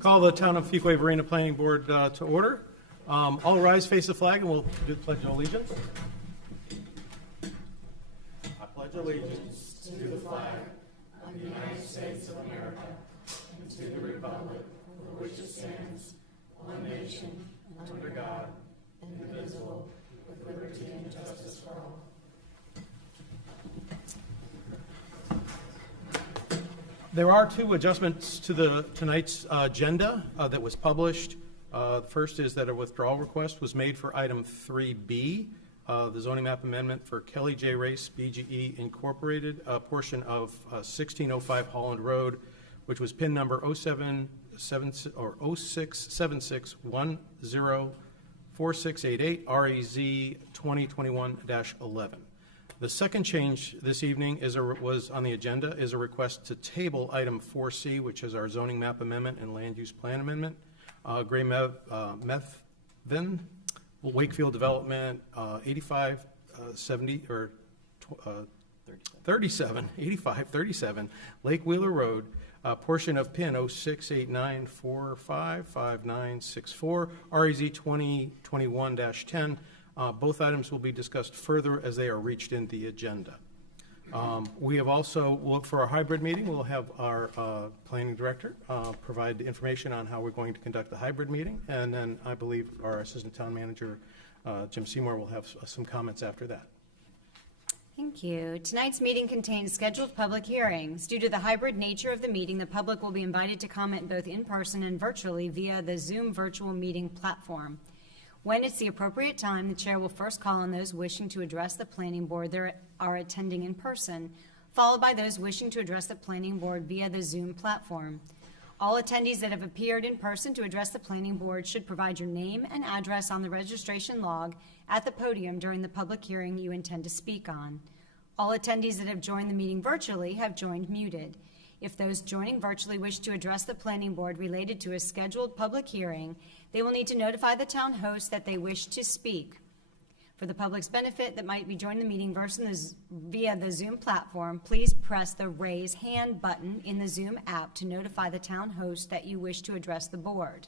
Call the Town of Fuquay-Varina Planning Board to order. All rise, face the flag, and we'll do the Pledge of Allegiance. I pledge allegiance to the flag of the United States of America and to the republic for which it stands, one nation, under God, indivisible, with liberty and justice for all. There are two adjustments to tonight's agenda that was published. The first is that a withdrawal request was made for item 3B, the zoning map amendment for Kelly J. Race BGE Incorporated, a portion of 1605 Holland Road, which was PIN number 0676104688 REZ 2021-11. The second change this evening was on the agenda is a request to table item 4C, which is our zoning map amendment and land use plan amendment. Gray Methvin, Wakefield Development, 8537 Lake Wheeler Road, portion of PIN 0689455964 REZ 2021-10. Both items will be discussed further as they are reached in the agenda. We have also, for our hybrid meeting, we'll have our planning director provide the information on how we're going to conduct the hybrid meeting, and then I believe our assistant town manager, Jim Seymour, will have some comments after that. Thank you. Tonight's meeting contains scheduled public hearings. Due to the hybrid nature of the meeting, the public will be invited to comment both in person and virtually via the Zoom virtual meeting platform. When it's the appropriate time, the chair will first call on those wishing to address the planning board that are attending in person, followed by those wishing to address the planning board via the Zoom platform. All attendees that have appeared in person to address the planning board should provide your name and address on the registration log at the podium during the public hearing you intend to speak on. All attendees that have joined the meeting virtually have joined muted. If those joining virtually wish to address the planning board related to a scheduled public hearing, they will need to notify the town host that they wish to speak. For the public's benefit that might be joining the meeting via the Zoom platform, please press the raise hand button in the Zoom app to notify the town host that you wish to address the board.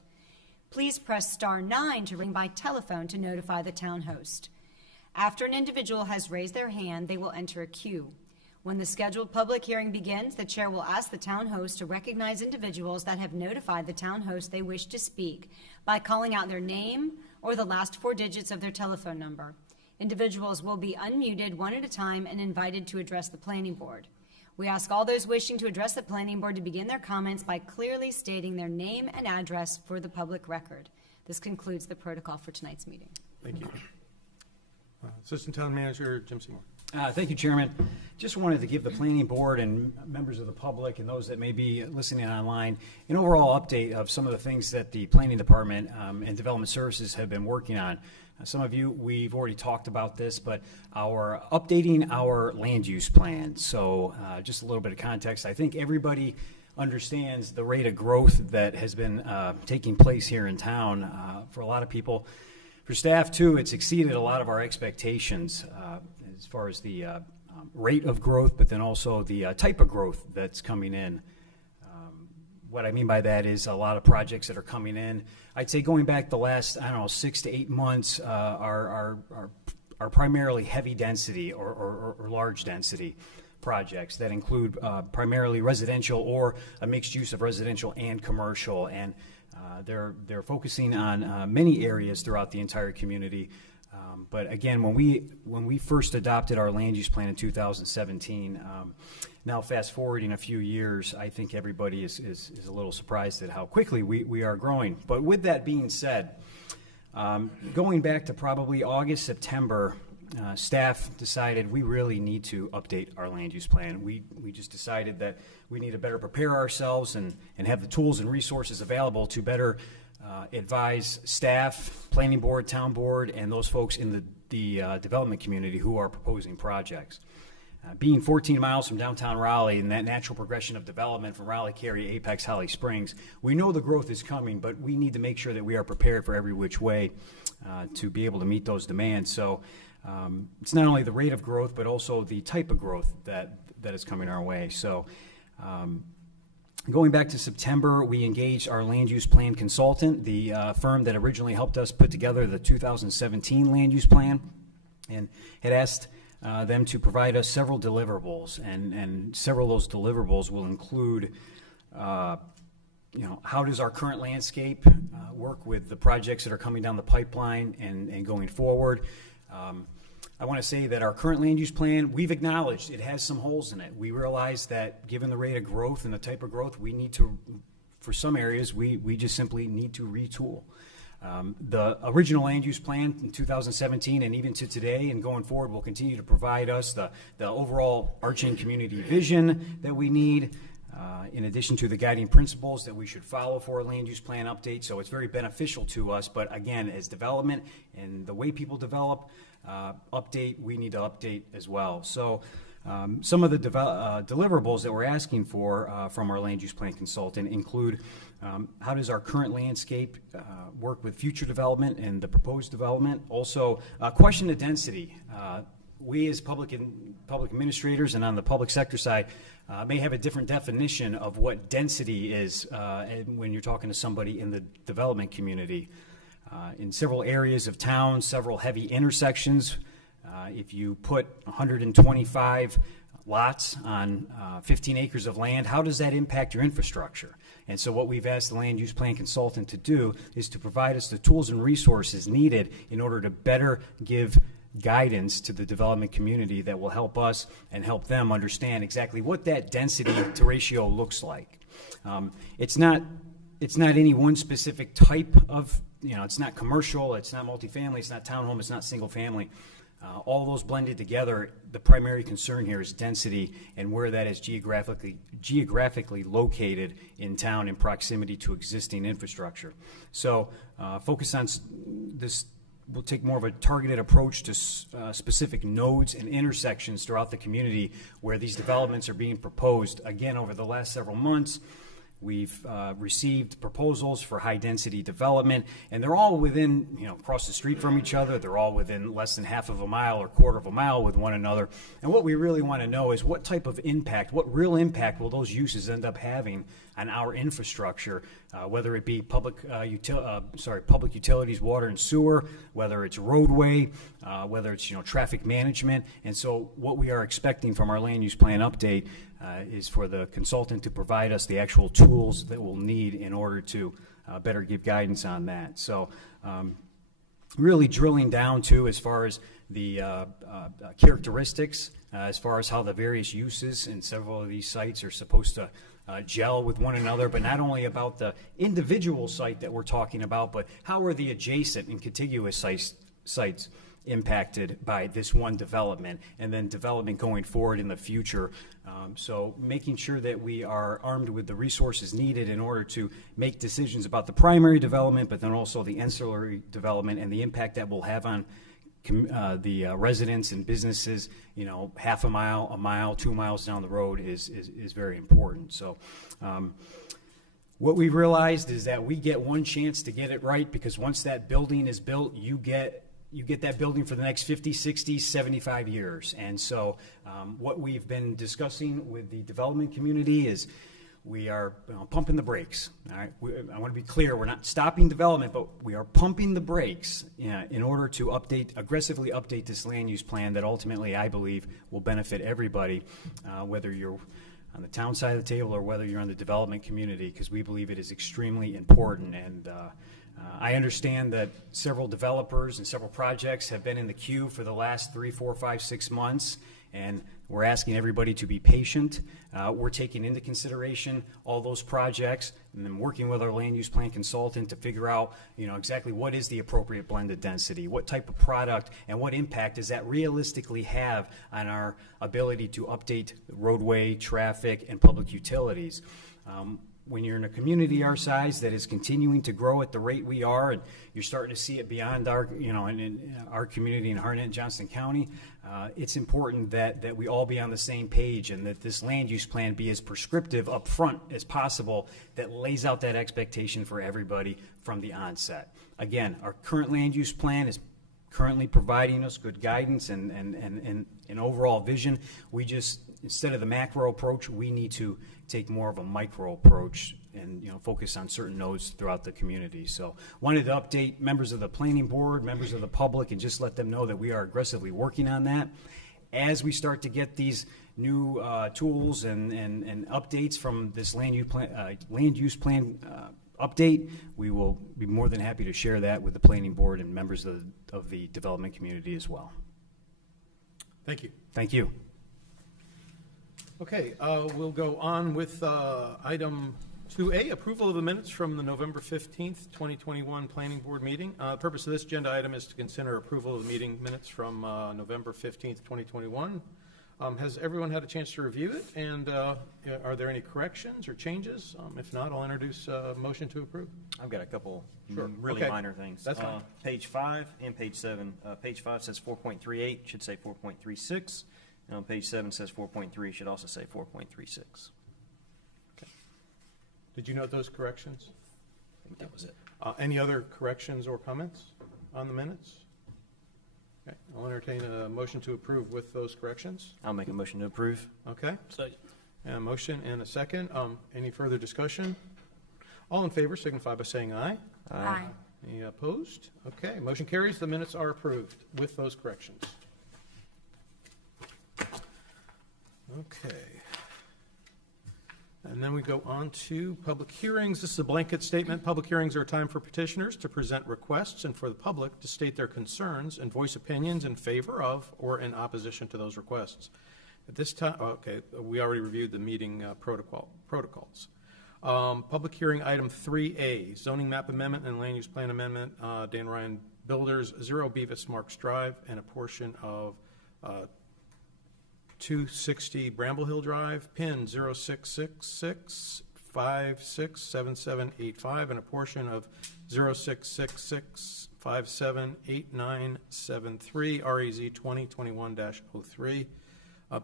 Please press *9 to ring by telephone to notify the town host. After an individual has raised their hand, they will enter a queue. When the scheduled public hearing begins, the chair will ask the town host to recognize individuals that have notified the town host they wish to speak by calling out their name or the last 4 digits of their telephone number. Individuals will be unmuted one at a time and invited to address the planning board. We ask all those wishing to address the planning board to begin their comments by clearly stating their name and address for the public record. This concludes the protocol for tonight's meeting. Thank you. Assistant Town Manager Jim Seymour. Thank you, Chairman. Just wanted to give the planning board and members of the public and those that may be listening online an overall update of some of the things that the planning department and development services have been working on. Some of you, we've already talked about this, but updating our land use plan. So just a little bit of context. I think everybody understands the rate of growth that has been taking place here in town. For a lot of people, for staff too, it's exceeded a lot of our expectations as far as the rate of growth, but then also the type of growth that's coming in. What I mean by that is a lot of projects that are coming in. I'd say going back the last, 6 to 8 months are primarily heavy density or large density projects that include primarily residential or a mixed use of residential and commercial. And they're focusing on many areas throughout the entire community. But again, when we first adopted our land use plan in 2017, now fast forwarding a few years, I think everybody is a little surprised at how quickly we are growing. But with that being said, going back to probably August, September, staff decided we really need to update our land use plan. We just decided that we need to better prepare ourselves and have the tools and resources available to better advise staff, planning board, town board, and those folks in the development community who are proposing projects. Being 14 miles from downtown Raleigh and that natural progression of development from Raleigh, Cary, Apex, Holly Springs, we know the growth is coming, but we need to make sure that we are prepared for every which way to be able to meet those demands. So it's not only the rate of growth, but also the type of growth that is coming our way. So Going back to September, we engaged our land use plan consultant, the firm that originally helped us put together the 2017 land use plan, and had asked them to provide us several deliverables, and several of those deliverables will include, how does our current landscape work with the projects that are coming down the pipeline and going forward. I want to say that our current land use plan, we've acknowledged it has some holes in it. We realize that given the rate of growth and the type of growth, we need to, for some areas, we just simply need to retool. The original land use plan in 2017 and even to today and going forward will continue to provide us the overall arching community vision that we need, in addition to the guiding principles that we should follow for a land use plan update. So it's very beneficial to us, but again, as development and the way people develop, update, we need to update as well. So some of the deliverables that we're asking for from our land use plan consultant include how does our current landscape work with future development and the proposed development. Also, question the density. We as public administrators and on the public sector side may have a different definition of what density is when you're talking to somebody in the development community. In several areas of town, several heavy intersections, if you put 125 lots on 15 acres of land, how does that impact your infrastructure? And so what we've asked the land use plan consultant to do is to provide us the tools and resources needed in order to better give guidance to the development community that will help us and help them understand exactly what that density to ratio looks like. It's not any one specific type of, it's not commercial, it's not multifamily, it's not townhome, it's not single family. All those blended together, the primary concern here is density and where that is geographically located in town in proximity to existing infrastructure. So focus on this. We'll take more of a targeted approach to specific nodes and intersections throughout the community where these developments are being proposed. Again, over the last several months, we've received proposals for high-density development, and they're all within, across the street from each other. They're all within less than half of a mile or quarter of a mile with one another. And what we really want to know is what type of impact, what real impact will those uses end up having on our infrastructure, whether it be public utilities, water and sewer, whether it's roadway, whether it's traffic management. And so what we are expecting from our land use plan update is for the consultant to provide us the actual tools that we'll need in order to better give guidance on that. So really drilling down to as far as the characteristics, as far as how the various uses in several of these sites are supposed to gel with one another, but not only about the individual site that we're talking about, but how are the adjacent and contiguous sites impacted by this one development, and then development going forward in the future. So making sure that we are armed with the resources needed in order to make decisions about the primary development, but then also the ancillary development and the impact that will have on the residents and businesses, half a mile, 2 miles down the road is very important. So what we realized is that we get one chance to get it right, because once that building is built, you get that building for the next 50, 60, 75 years. And so what we've been discussing with the development community is we are pumping the brakes. All right? I want to be clear, we're not stopping development, but we are pumping the brakes in order to aggressively update this land use plan that ultimately, I believe, will benefit everybody, whether you're on the town side of the table or whether you're on the development community, because we believe it is extremely important. And I understand that several developers and several projects have been in the queue for the last 3, 4, 5, 6 months, and we're asking everybody to be patient. We're taking into consideration all those projects and then working with our land use plan consultant to figure out, exactly what is the appropriate blended density, what type of product, and what impact does that realistically have on our ability to update roadway, traffic, and public utilities. When you're in a community our size that is continuing to grow at the rate we are, and you're starting to see it beyond our, in our community in Harnett and Johnston County, it's important that we all be on the same page, and that this land use plan be as prescriptive up front as possible, that lays out that expectation for everybody from the onset. Again, our current land use plan is currently providing us good guidance and an overall vision. We just instead of the macro approach, we need to take more of a micro approach and, focus on certain nodes throughout the community. So wanted to update members of the planning board, members of the public, and just let them know that we are aggressively working on that. As we start to get these new tools and updates from this land use plan update, we will be more than happy to share that with the planning board and members of the development community as well. Thank you. Thank you. Okay, we'll go on with item 2A, approval of the minutes from the November 15th, 2021 Planning Board meeting. The purpose of this agenda item is to consider approval of the meeting minutes from November 15th, 2021. Has everyone had a chance to review it? And are there any corrections or changes? If not, I'll introduce a motion to approve. I've got a couple Sure. really Okay. minor things. That's fine. Page 5 and page 7. Page 5 says 4.38, should say 4.36. And on page 7 says 4.3, should also say 4.36. Did you note those corrections? I think that was it. Any other corrections or comments on the minutes? Okay, I'll entertain a motion to approve with those corrections. I'll make a motion to approve. Okay? And a motion and a second. Any further discussion? All in favor signify by saying aye. Aye. Any opposed? Okay, motion carries. The minutes are approved with those corrections. Okay. And then we go on to public hearings. This is a blanket statement. Public hearings are a time for petitioners to present requests and for the public to state their concerns and voice opinions in favor of or in opposition to those requests. At this time, okay, we already reviewed the meeting protocols. Public hearing item 3A, zoning map amendment and land use plan amendment, Dan Ryan Builders, 0 Beavis Marks Drive, and a portion of 260 Bramble Hill Drive, pin 0666567785, and a portion of 0666578973, REZ 2021-03.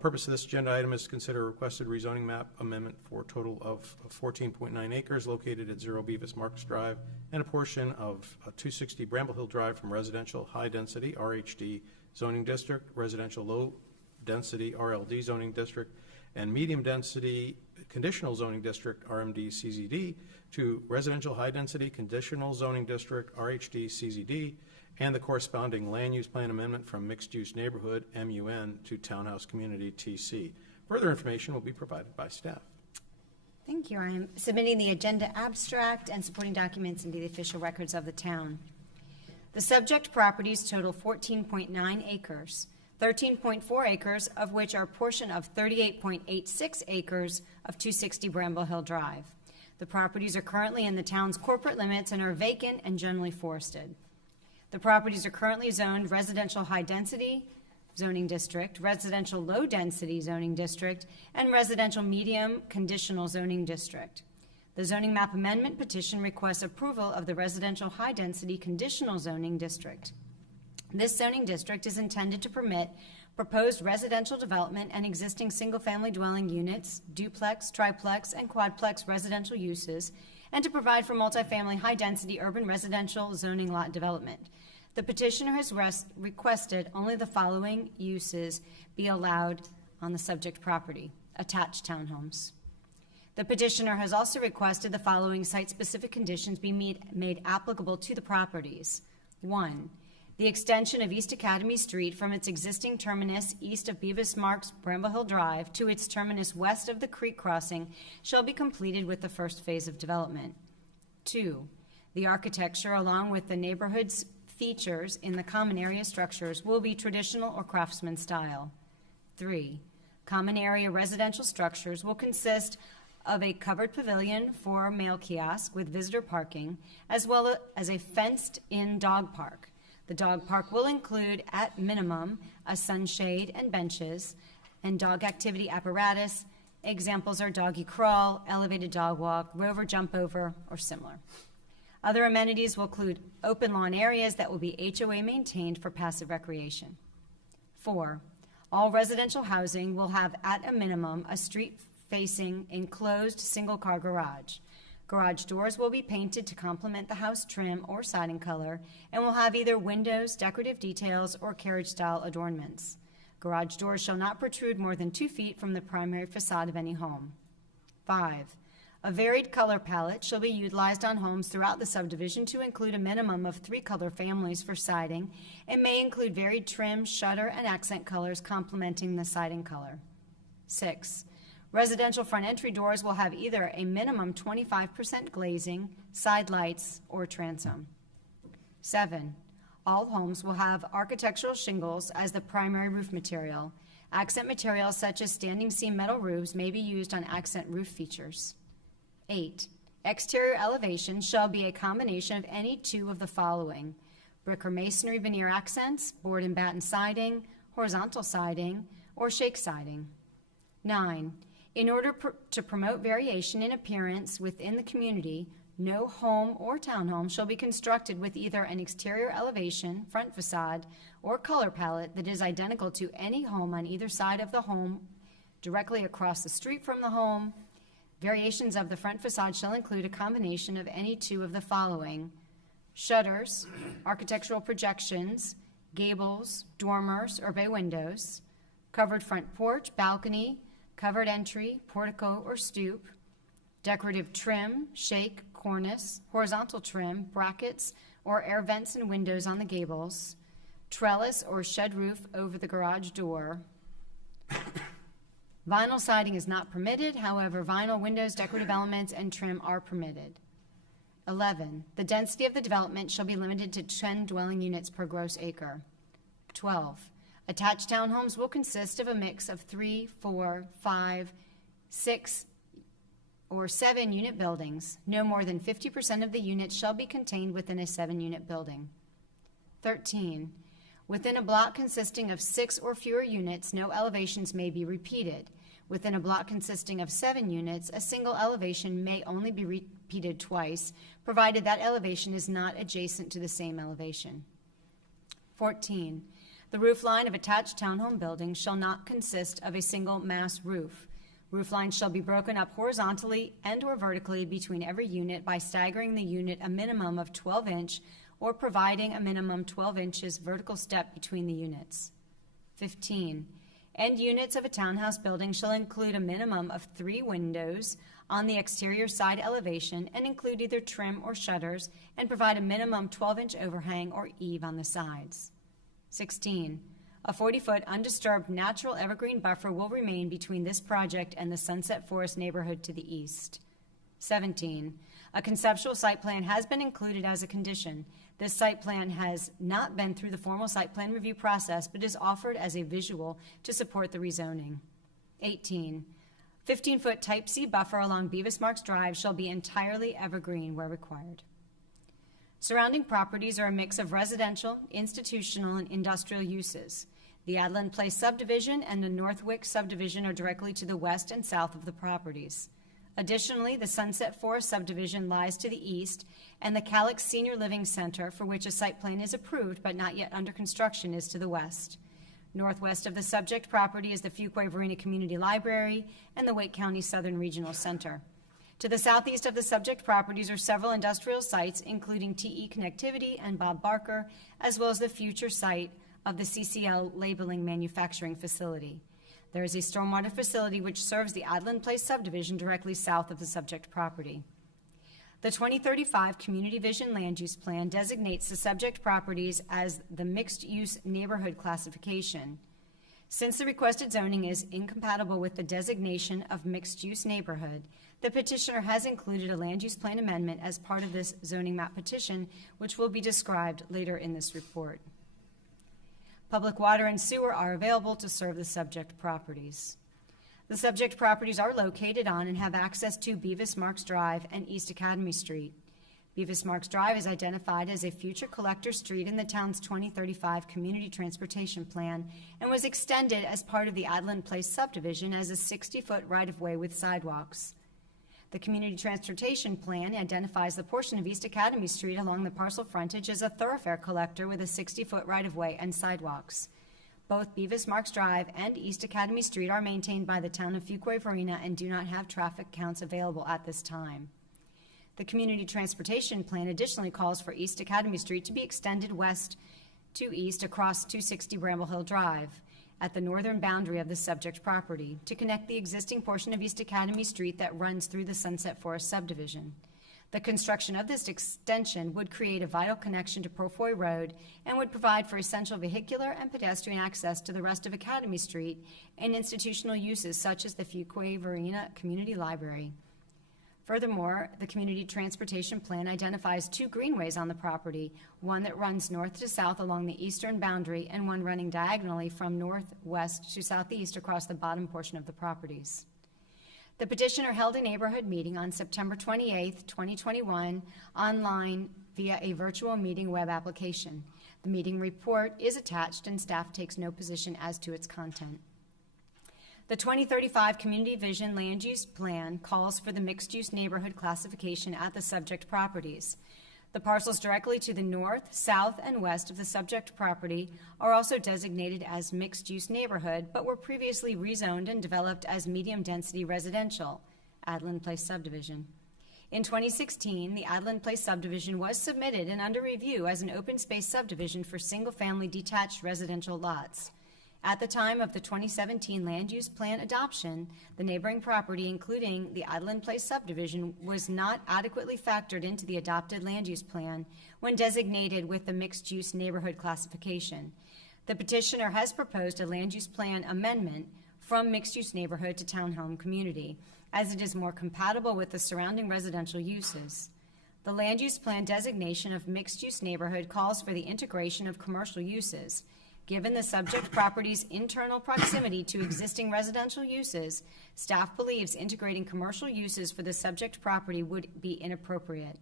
Purpose of this agenda item is to consider a requested rezoning map amendment for a total of 14.9 acres located at 0 Beavis Marks Drive and a portion of 260 Bramble Hill Drive from residential high density RHD zoning district, residential low density RLD zoning district, and medium density conditional zoning district RMD CZD to residential high density conditional zoning district RHD CZD, and the corresponding land use plan amendment from mixed use neighborhood MUN to townhouse community TC. Further information will be provided by staff. Thank you. I am submitting the agenda abstract and supporting documents into the official records of the town. The subject properties total 14.9 acres. 13.4 acres of which are a portion of 38.86 acres of 260 Bramble Hill Drive. The properties are currently in the town's corporate limits and are vacant and generally forested. The properties are currently zoned residential high density zoning district, residential low density zoning district, and residential medium conditional zoning district. The zoning map amendment petition requests approval of the residential high density conditional zoning district. This zoning district is intended to permit proposed residential development and existing single-family dwelling units, duplex, triplex, and quadplex residential uses, and to provide for multifamily high-density urban residential zoning lot development. The petitioner has requested only the following uses be allowed on the subject property: attached townhomes. The petitioner has also requested the following site-specific conditions be made applicable to the properties. 1. The extension of East Academy Street from its existing terminus east of Beavis Marks Bramble Hill Drive to its terminus west of the creek crossing shall be completed with the first phase of development. 2. The architecture, along with the neighborhood's features in the common area structures, will be traditional or craftsman style. 3. Common area residential structures will consist of a covered pavilion for mail kiosk with visitor parking, as well as a fenced-in dog park. The dog park will include, at minimum, a sunshade and benches, and dog activity apparatus. Examples are doggy crawl, elevated dog walk, rover jump over, or similar. Other amenities will include open lawn areas that will be HOA maintained for passive recreation. 4. All residential housing will have, at a minimum, a street-facing enclosed single-car garage. Garage doors will be painted to complement the house trim or siding color and will have either windows, decorative details, or carriage-style adornments. Garage doors shall not protrude more than 2 feet from the primary facade of any home. 5. A varied color palette shall be utilized on homes throughout the subdivision to include a minimum of 3 color families for siding and may include varied trim, shutter, and accent colors complementing the siding color. 6. Residential front entry doors will have either a minimum 25% glazing, side lights, or transom. 7. All homes will have architectural shingles as the primary roof material. Accent materials such as standing seam metal roofs may be used on accent roof features. 8. Exterior elevation shall be a combination of any 2 of the following: brick or masonry veneer accents, board and batten siding, horizontal siding, or shake siding. 9. In order to promote variation in appearance within the community, no home or townhome shall be constructed with either an exterior elevation, front facade, or color palette that is identical to any home on either side of the home, directly across the street from the home. Variations of the front facade shall include a combination of any 2 of the following: shutters, architectural projections, gables, dormers, or bay windows, covered front porch, balcony, covered entry, portico, or stoop, decorative trim, shake, cornice, horizontal trim, brackets, or air vents and windows on the gables, trellis or shed roof over the garage door. Vinyl siding is not permitted, however, vinyl windows, decorative elements, and trim are permitted. 11. The density of the development shall be limited to 10 dwelling units per gross acre. 12. Attached townhomes will consist of a mix of 3, 4, 5, 6, or 7 unit buildings. No more than 50% of the units shall be contained within a 7-unit building. 13. Within a block consisting of 6 or fewer units, no elevations may be repeated. Within a block consisting of 7 units, a single elevation may only be repeated twice, provided that elevation is not adjacent to the same elevation. 14. The roof line of attached townhome buildings shall not consist of a single mass roof. Roof lines shall be broken up horizontally and/or vertically between every unit by staggering the unit a minimum of 12-inch or providing a minimum 12 inches vertical step between the units. 15. End units of a townhouse building shall include a minimum of 3 windows on the exterior side elevation and include either trim or shutters and provide a minimum 12-inch overhang or eave on the sides. 16. A 40-foot undisturbed natural evergreen buffer will remain between this project and the Sunset Forest neighborhood to the east. 17. A conceptual site plan has been included as a condition. This site plan has not been through the formal site plan review process, but is offered as a visual to support the rezoning. 18. 15-foot Type C buffer along Beavis Marks Drive shall be entirely evergreen where required. Surrounding properties are a mix of residential, institutional, and industrial uses. The Adland Place subdivision and the Northwick subdivision are directly to the west and south of the properties. Additionally, the Sunset Forest subdivision lies to the east, and the Calyx Senior Living Center, for which a site plan is approved but not yet under construction, is to the west. Northwest of the subject property is the Fuquay-Varina Community Library and the Wake County Southern Regional Center. To the southeast of the subject properties are several industrial sites, including TE Connectivity and Bob Barker, as well as the future site of the CCL Labeling Manufacturing Facility. There is a stormwater facility which serves the Adland Place subdivision directly south of the subject property. The 2035 Community Vision Land Use Plan designates the subject properties as the mixed-use neighborhood classification. Since the requested zoning is incompatible with the designation of mixed-use neighborhood, the petitioner has included a land use plan amendment as part of this zoning map petition, which will be described later in this report. Public water and sewer are available to serve the subject properties. The subject properties are located on and have access to Beavis Marks Drive and East Academy Street. Beavis Marks Drive is identified as a future collector street in the town's 2035 Community Transportation Plan and was extended as part of the Adland Place subdivision as a 60-foot right-of-way with sidewalks. The Community Transportation Plan identifies the portion of East Academy Street along the parcel frontage as a thoroughfare collector with a 60-foot right-of-way and sidewalks. Both Beavis Marks Drive and East Academy Street are maintained by the town of Fuquay-Varina and do not have traffic counts available at this time. The Community Transportation Plan additionally calls for East Academy Street to be extended west to east across 260 Bramble Hill Drive. at the northern boundary of the subject property to connect the existing portion of East Academy Street that runs through the Sunset Forest subdivision. The construction of this extension would create a vital connection to Purfoy Road and would provide for essential vehicular and pedestrian access to the rest of Academy Street and institutional uses such as the Fuquay-Varina Community Library. Furthermore, the Community Transportation Plan identifies 2 greenways on the property, one that runs north to south along the eastern boundary and one running diagonally from northwest to southeast across the bottom portion of the properties. The petitioner held a neighborhood meeting on September 28, 2021, online via a virtual meeting web application. The meeting report is attached and staff takes no position as to its content. The 2035 Community Vision Land Use Plan calls for the mixed-use neighborhood classification at the subject properties. The parcels directly to the north, south, and west of the subject property are also designated as mixed-use neighborhood, but were previously rezoned and developed as medium-density residential, Adland Place subdivision. In 2016, the Adland Place subdivision was submitted and under review as an open space subdivision for single-family detached residential lots. At the time of the 2017 land use plan adoption, the neighboring property, including the Adland Place subdivision, was not adequately factored into the adopted land use plan when designated with the mixed-use neighborhood classification. The petitioner has proposed a land use plan amendment from mixed-use neighborhood to townhome community, as it is more compatible with the surrounding residential uses. The land use plan designation of mixed-use neighborhood calls for the integration of commercial uses. Given the subject property's internal proximity to existing residential uses, staff believes integrating commercial uses for the subject property would be inappropriate.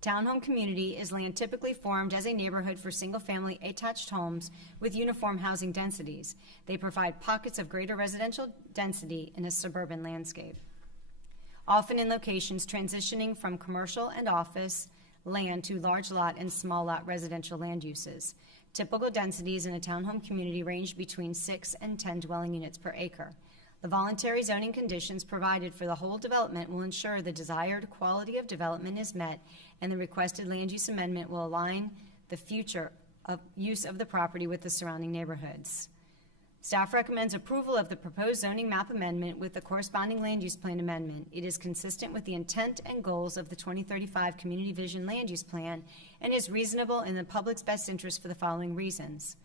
Townhome community is land typically formed as a neighborhood for single-family attached homes with uniform housing densities. They provide pockets of greater residential density in a suburban landscape, often in locations transitioning from commercial and office land to large lot and small lot residential land uses. Typical densities in a townhome community range between 6 and 10 dwelling units per acre. The voluntary zoning conditions provided for the whole development will ensure the desired quality of development is met, and the requested land use amendment will align the future use of the property with the surrounding neighborhoods. Staff recommends approval of the proposed zoning map amendment with the corresponding land use plan amendment. It is consistent with the intent and goals of the 2035 Community Vision Land Use Plan and is reasonable in the public's best interest for the following reasons.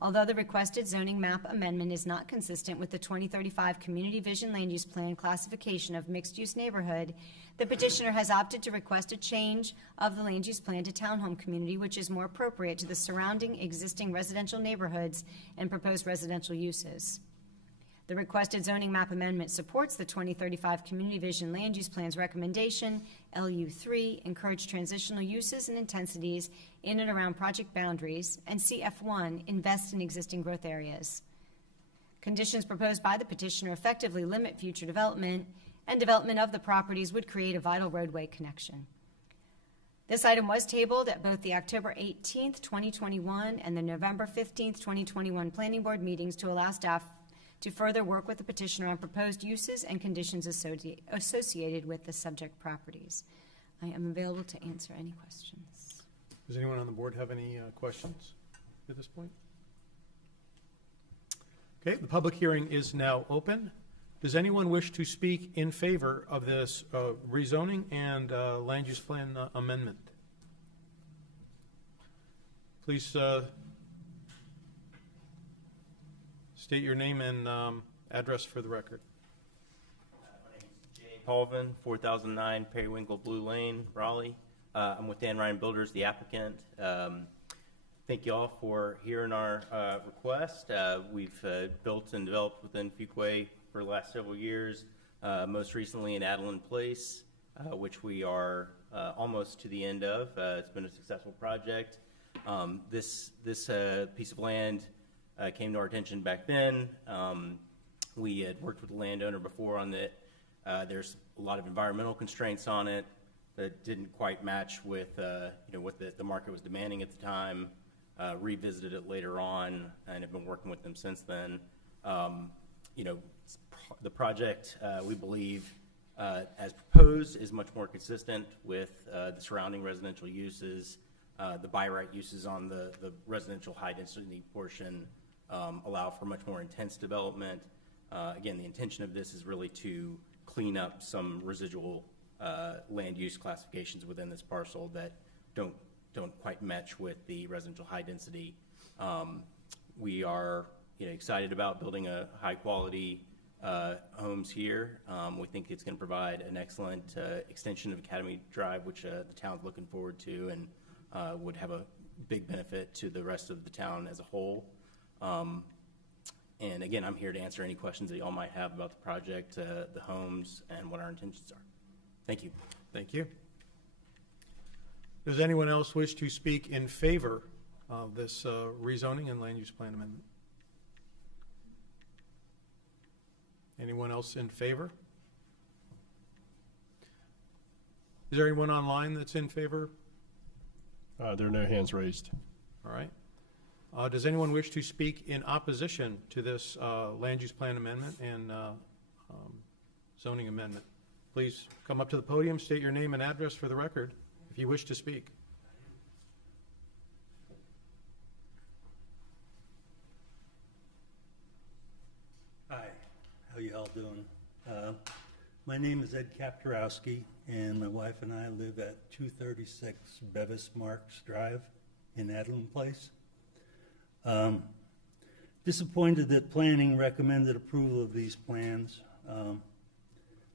Although the requested zoning map amendment is not consistent with the 2035 Community Vision Land Use Plan classification of mixed-use neighborhood, the petitioner has opted to request a change of the land use plan to townhome community, which is more appropriate to the surrounding existing residential neighborhoods and proposed residential uses. The requested zoning map amendment supports the 2035 Community Vision Land Use Plan's recommendation, LU3, encourage transitional uses and intensities in and around project boundaries, and CF1, invest in existing growth areas. Conditions proposed by the petitioner effectively limit future development, and development of the properties would create a vital roadway connection. This item was tabled at both the October 18th, 2021 and the November 15th, 2021 Planning Board meetings to allow staff to further work with the petitioner on proposed uses and conditions associated with the subject properties. I am available to answer any questions. Does anyone on the board have any questions at this point? Okay, the public hearing is now open. Does anyone wish to speak in favor of this rezoning and land use plan amendment? Please state your name and address for the record. My name is Jay Colvin, 4009 Periwinkle Blue Lane, Raleigh. I'm with Dan Ryan Builders, the applicant. Thank you all for hearing our request. We've built and developed within Fuquay for the last several years, most recently in Adland Place, which we are almost to the end of. It's been a successful project. This piece of land came to our attention back then. We had worked with the landowner before on it. There's a lot of environmental constraints on it that didn't quite match with what the market was demanding at the time. Revisited it later on and have been working with them since then. The project, we believe, as proposed, is much more consistent with the surrounding residential uses, the by right uses on the residential high density portion, allow for much more intense development. Again, the intention of this is really to clean up some residual land use classifications within this parcel that don't quite match with the residential high density. We are excited about building a high quality homes here. We think it's going to provide an excellent extension of Academy Drive, which the town's looking forward to, and would have a big benefit to the rest of the town as a whole. And again, I'm here to answer any questions that you all might have about the project, the homes, and what our intentions are. Thank you. Thank you. Does anyone else wish to speak in favor of this rezoning and land use plan amendment? Anyone else in favor? Is there anyone online that's in favor? There are no hands raised. All right. Does anyone wish to speak in opposition to this land use plan amendment and zoning amendment? Please come up to the podium, state your name and address for the record if you wish to speak. Hi, how you all doing? My name is Ed Kaptarowski, and my wife and I live at 236 Bevis Marks Drive in Adeline Place. Disappointed that planning recommended approval of these plans.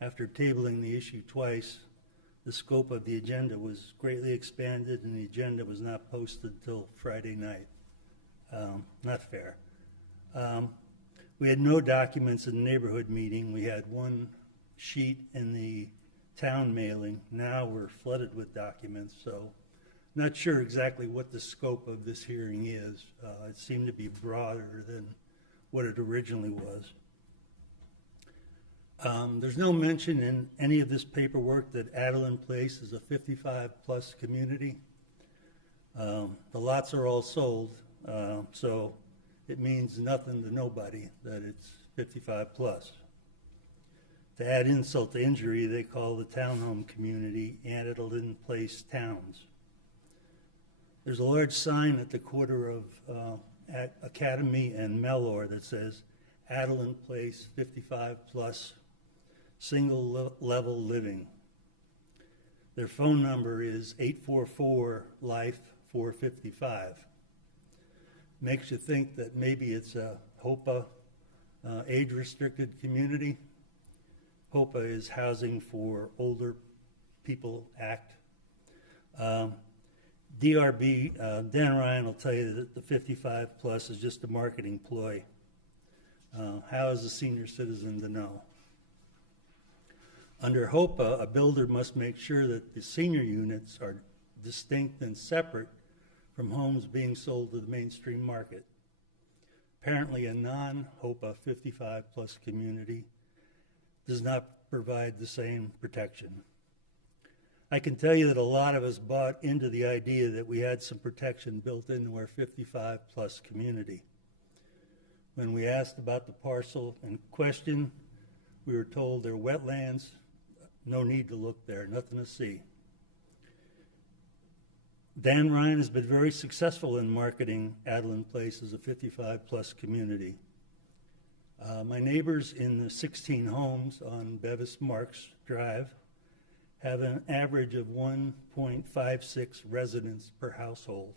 After tabling the issue twice, the scope of the agenda was greatly expanded and the agenda was not posted till Friday night. Not fair. We had no documents in the neighborhood meeting. We had one sheet in the town mailing. Now we're flooded with documents, so not sure exactly what the scope of this hearing is. It seemed to be broader than what it originally was. There's no mention in any of this paperwork that Adeline Place is a 55-plus community. The lots are all sold, so it means nothing to nobody that it's 55-plus. To add insult to injury, they call the townhome community Adeline Place Towns. There's a large sign at the corner of at Academy and Mellor that says Adeline Place 55-plus single level living. Their phone number is 844-LIFE-455. Makes you think that maybe it's a HOPA age-restricted community. HOPA is Housing for Older People Act. DRB, Dan Ryan will tell you that the 55 plus is just a marketing ploy. How is a senior citizen to know? Under HOPA, a builder must make sure that the senior units are distinct and separate from homes being sold to the mainstream market. Apparently, a non-HOPA 55 plus community does not provide the same protection. I can tell you that a lot of us bought into the idea that we had some protection built into our 55 plus community. When we asked about the parcel in question, we were told they're wetlands, no need to look there, nothing to see. Dan Ryan has been very successful in marketing Adeline Place as a 55 plus community. My neighbors in the 16 homes on Bevis Marks Drive have an average of 1.56 residents per household.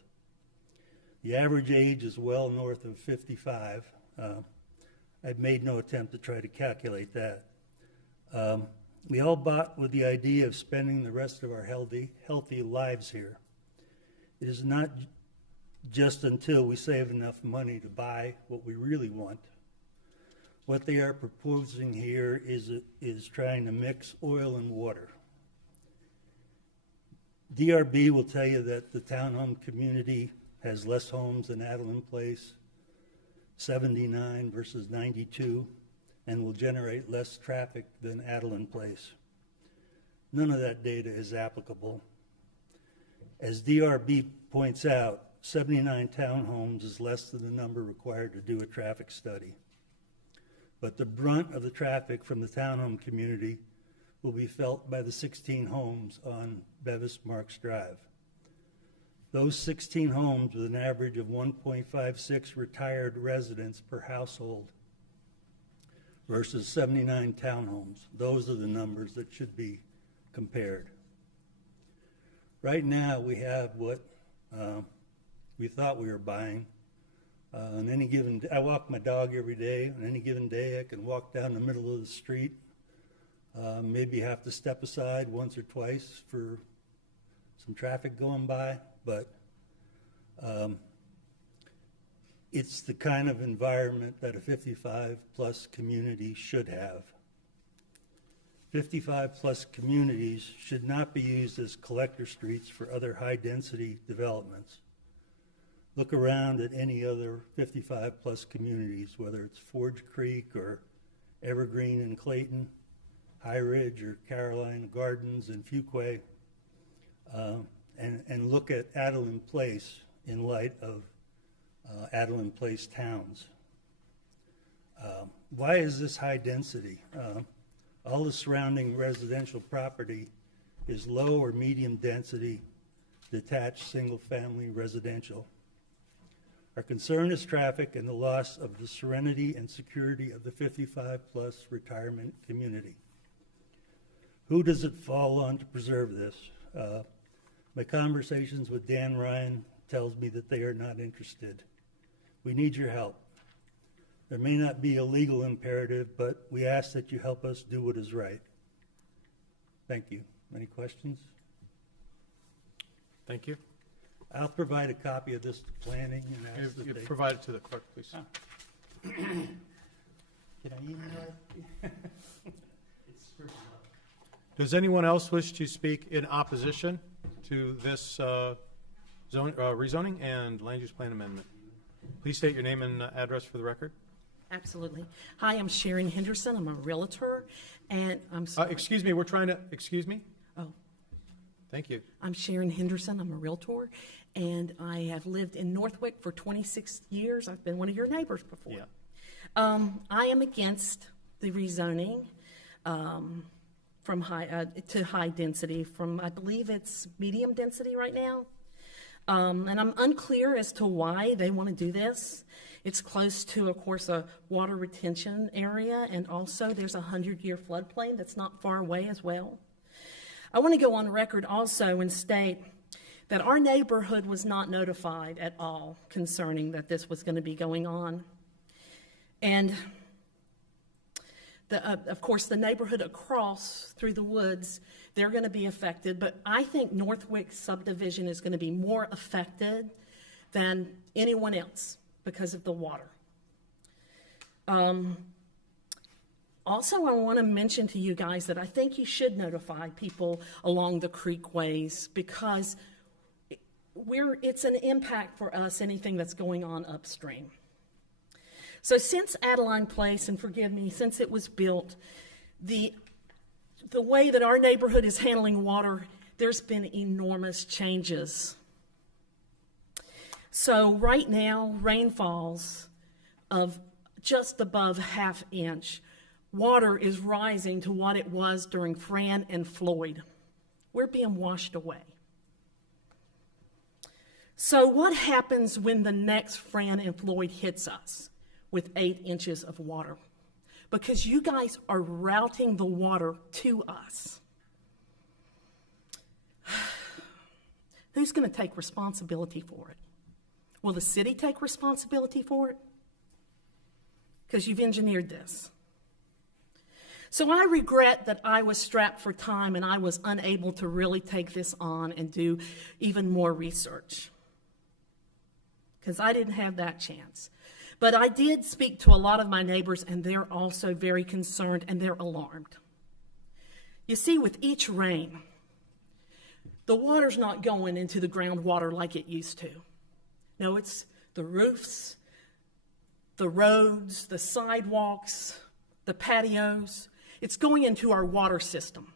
The average age is well north of 55. I've made no attempt to try to calculate that. We all bought with the idea of spending the rest of our healthy lives here. It is not just until we save enough money to buy what we really want. What they are proposing here is trying to mix oil and water. DRB will tell you that the townhome community has less homes than Adeline Place, 79 versus 92, and will generate less traffic than Adeline Place. None of that data is applicable. As DRB points out, 79 townhomes is less than the number required to do a traffic study. But the brunt of the traffic from the townhome community will be felt by the 16 homes on Bevis Marks Drive. Those 16 homes with an average of 1.56 retired residents per household versus 79 townhomes. Those are the numbers that should be compared. Right now, we have what we thought we were buying. On any given day, I walk my dog every day. On any given day, I can walk down the middle of the street. Maybe have to step aside once or twice for some traffic going by, but it's the kind of environment that a 55-plus community should have. 55-plus communities should not be used as collector streets for other high-density developments. Look around at any other 55-plus communities, whether it's Forge Creek or Evergreen and Clayton, High Ridge or Carolina Gardens and Fuquay, and look at Adeline Place in light of Adeline Place towns. Why is this high density? All the surrounding residential property is low or medium density, detached single-family residential. Our concern is traffic and the loss of the serenity and security of the 55-plus retirement community. Who does it fall on to preserve this? My conversations with Dan Ryan tells me that they are not interested. We need your help. There may not be a legal imperative, but we ask that you help us do what is right. Thank you. Any questions? Thank you. I'll provide a copy of this to planning and ask that You they... provide it to the clerk, please. Can I email it? It's scribbled up. Does anyone else wish to speak in opposition to this rezoning and land use plan amendment? Please state your name and address for the record. Absolutely. Hi, I'm Sharon Henderson. I'm a realtor, and I'm sorry. Excuse me, we're trying to, excuse me? Oh, Thank you. I'm Sharon Henderson. I'm a realtor, and I have lived in Northwick for 26 years. I've been one of your neighbors before. Yeah. I am against the rezoning from high to high density. From I believe it's medium density right now, and I'm unclear as to why they want to do this. It's close to, of course, a water retention area, and also there's a 100-year floodplain that's not far away as well. I want to go on record also and state that our neighborhood was not notified at all concerning that this was going to be going on. And of course, the neighborhood across through the woods, they're going to be affected, but I think Northwick subdivision is going to be more affected than anyone else because of the water. Also, I want to mention to you guys that I think you should notify people along the creekways because it's an impact for us, anything that's going on upstream. So since Adeline Place, and forgive me, since it was built, the way that our neighborhood is handling water, there's been enormous changes. So right now, rainfalls of just above ½ inch. Water is rising to what it was during Fran and Floyd. We're being washed away. So what happens when the next Fran and Floyd hits us with 8 inches of water? Because you guys are routing the water to us. Who's going to take responsibility for it? Will the city take responsibility for it? Because you've engineered this. So I regret that I was strapped for time and I was unable to really take this on and do even more research. Because I didn't have that chance. But I did speak to a lot of my neighbors and they're also very concerned and they're alarmed. You see, with each rain, the water's not going into the groundwater like it used to. No, it's the roofs, the roads, the sidewalks, the patios. It's going into our water system.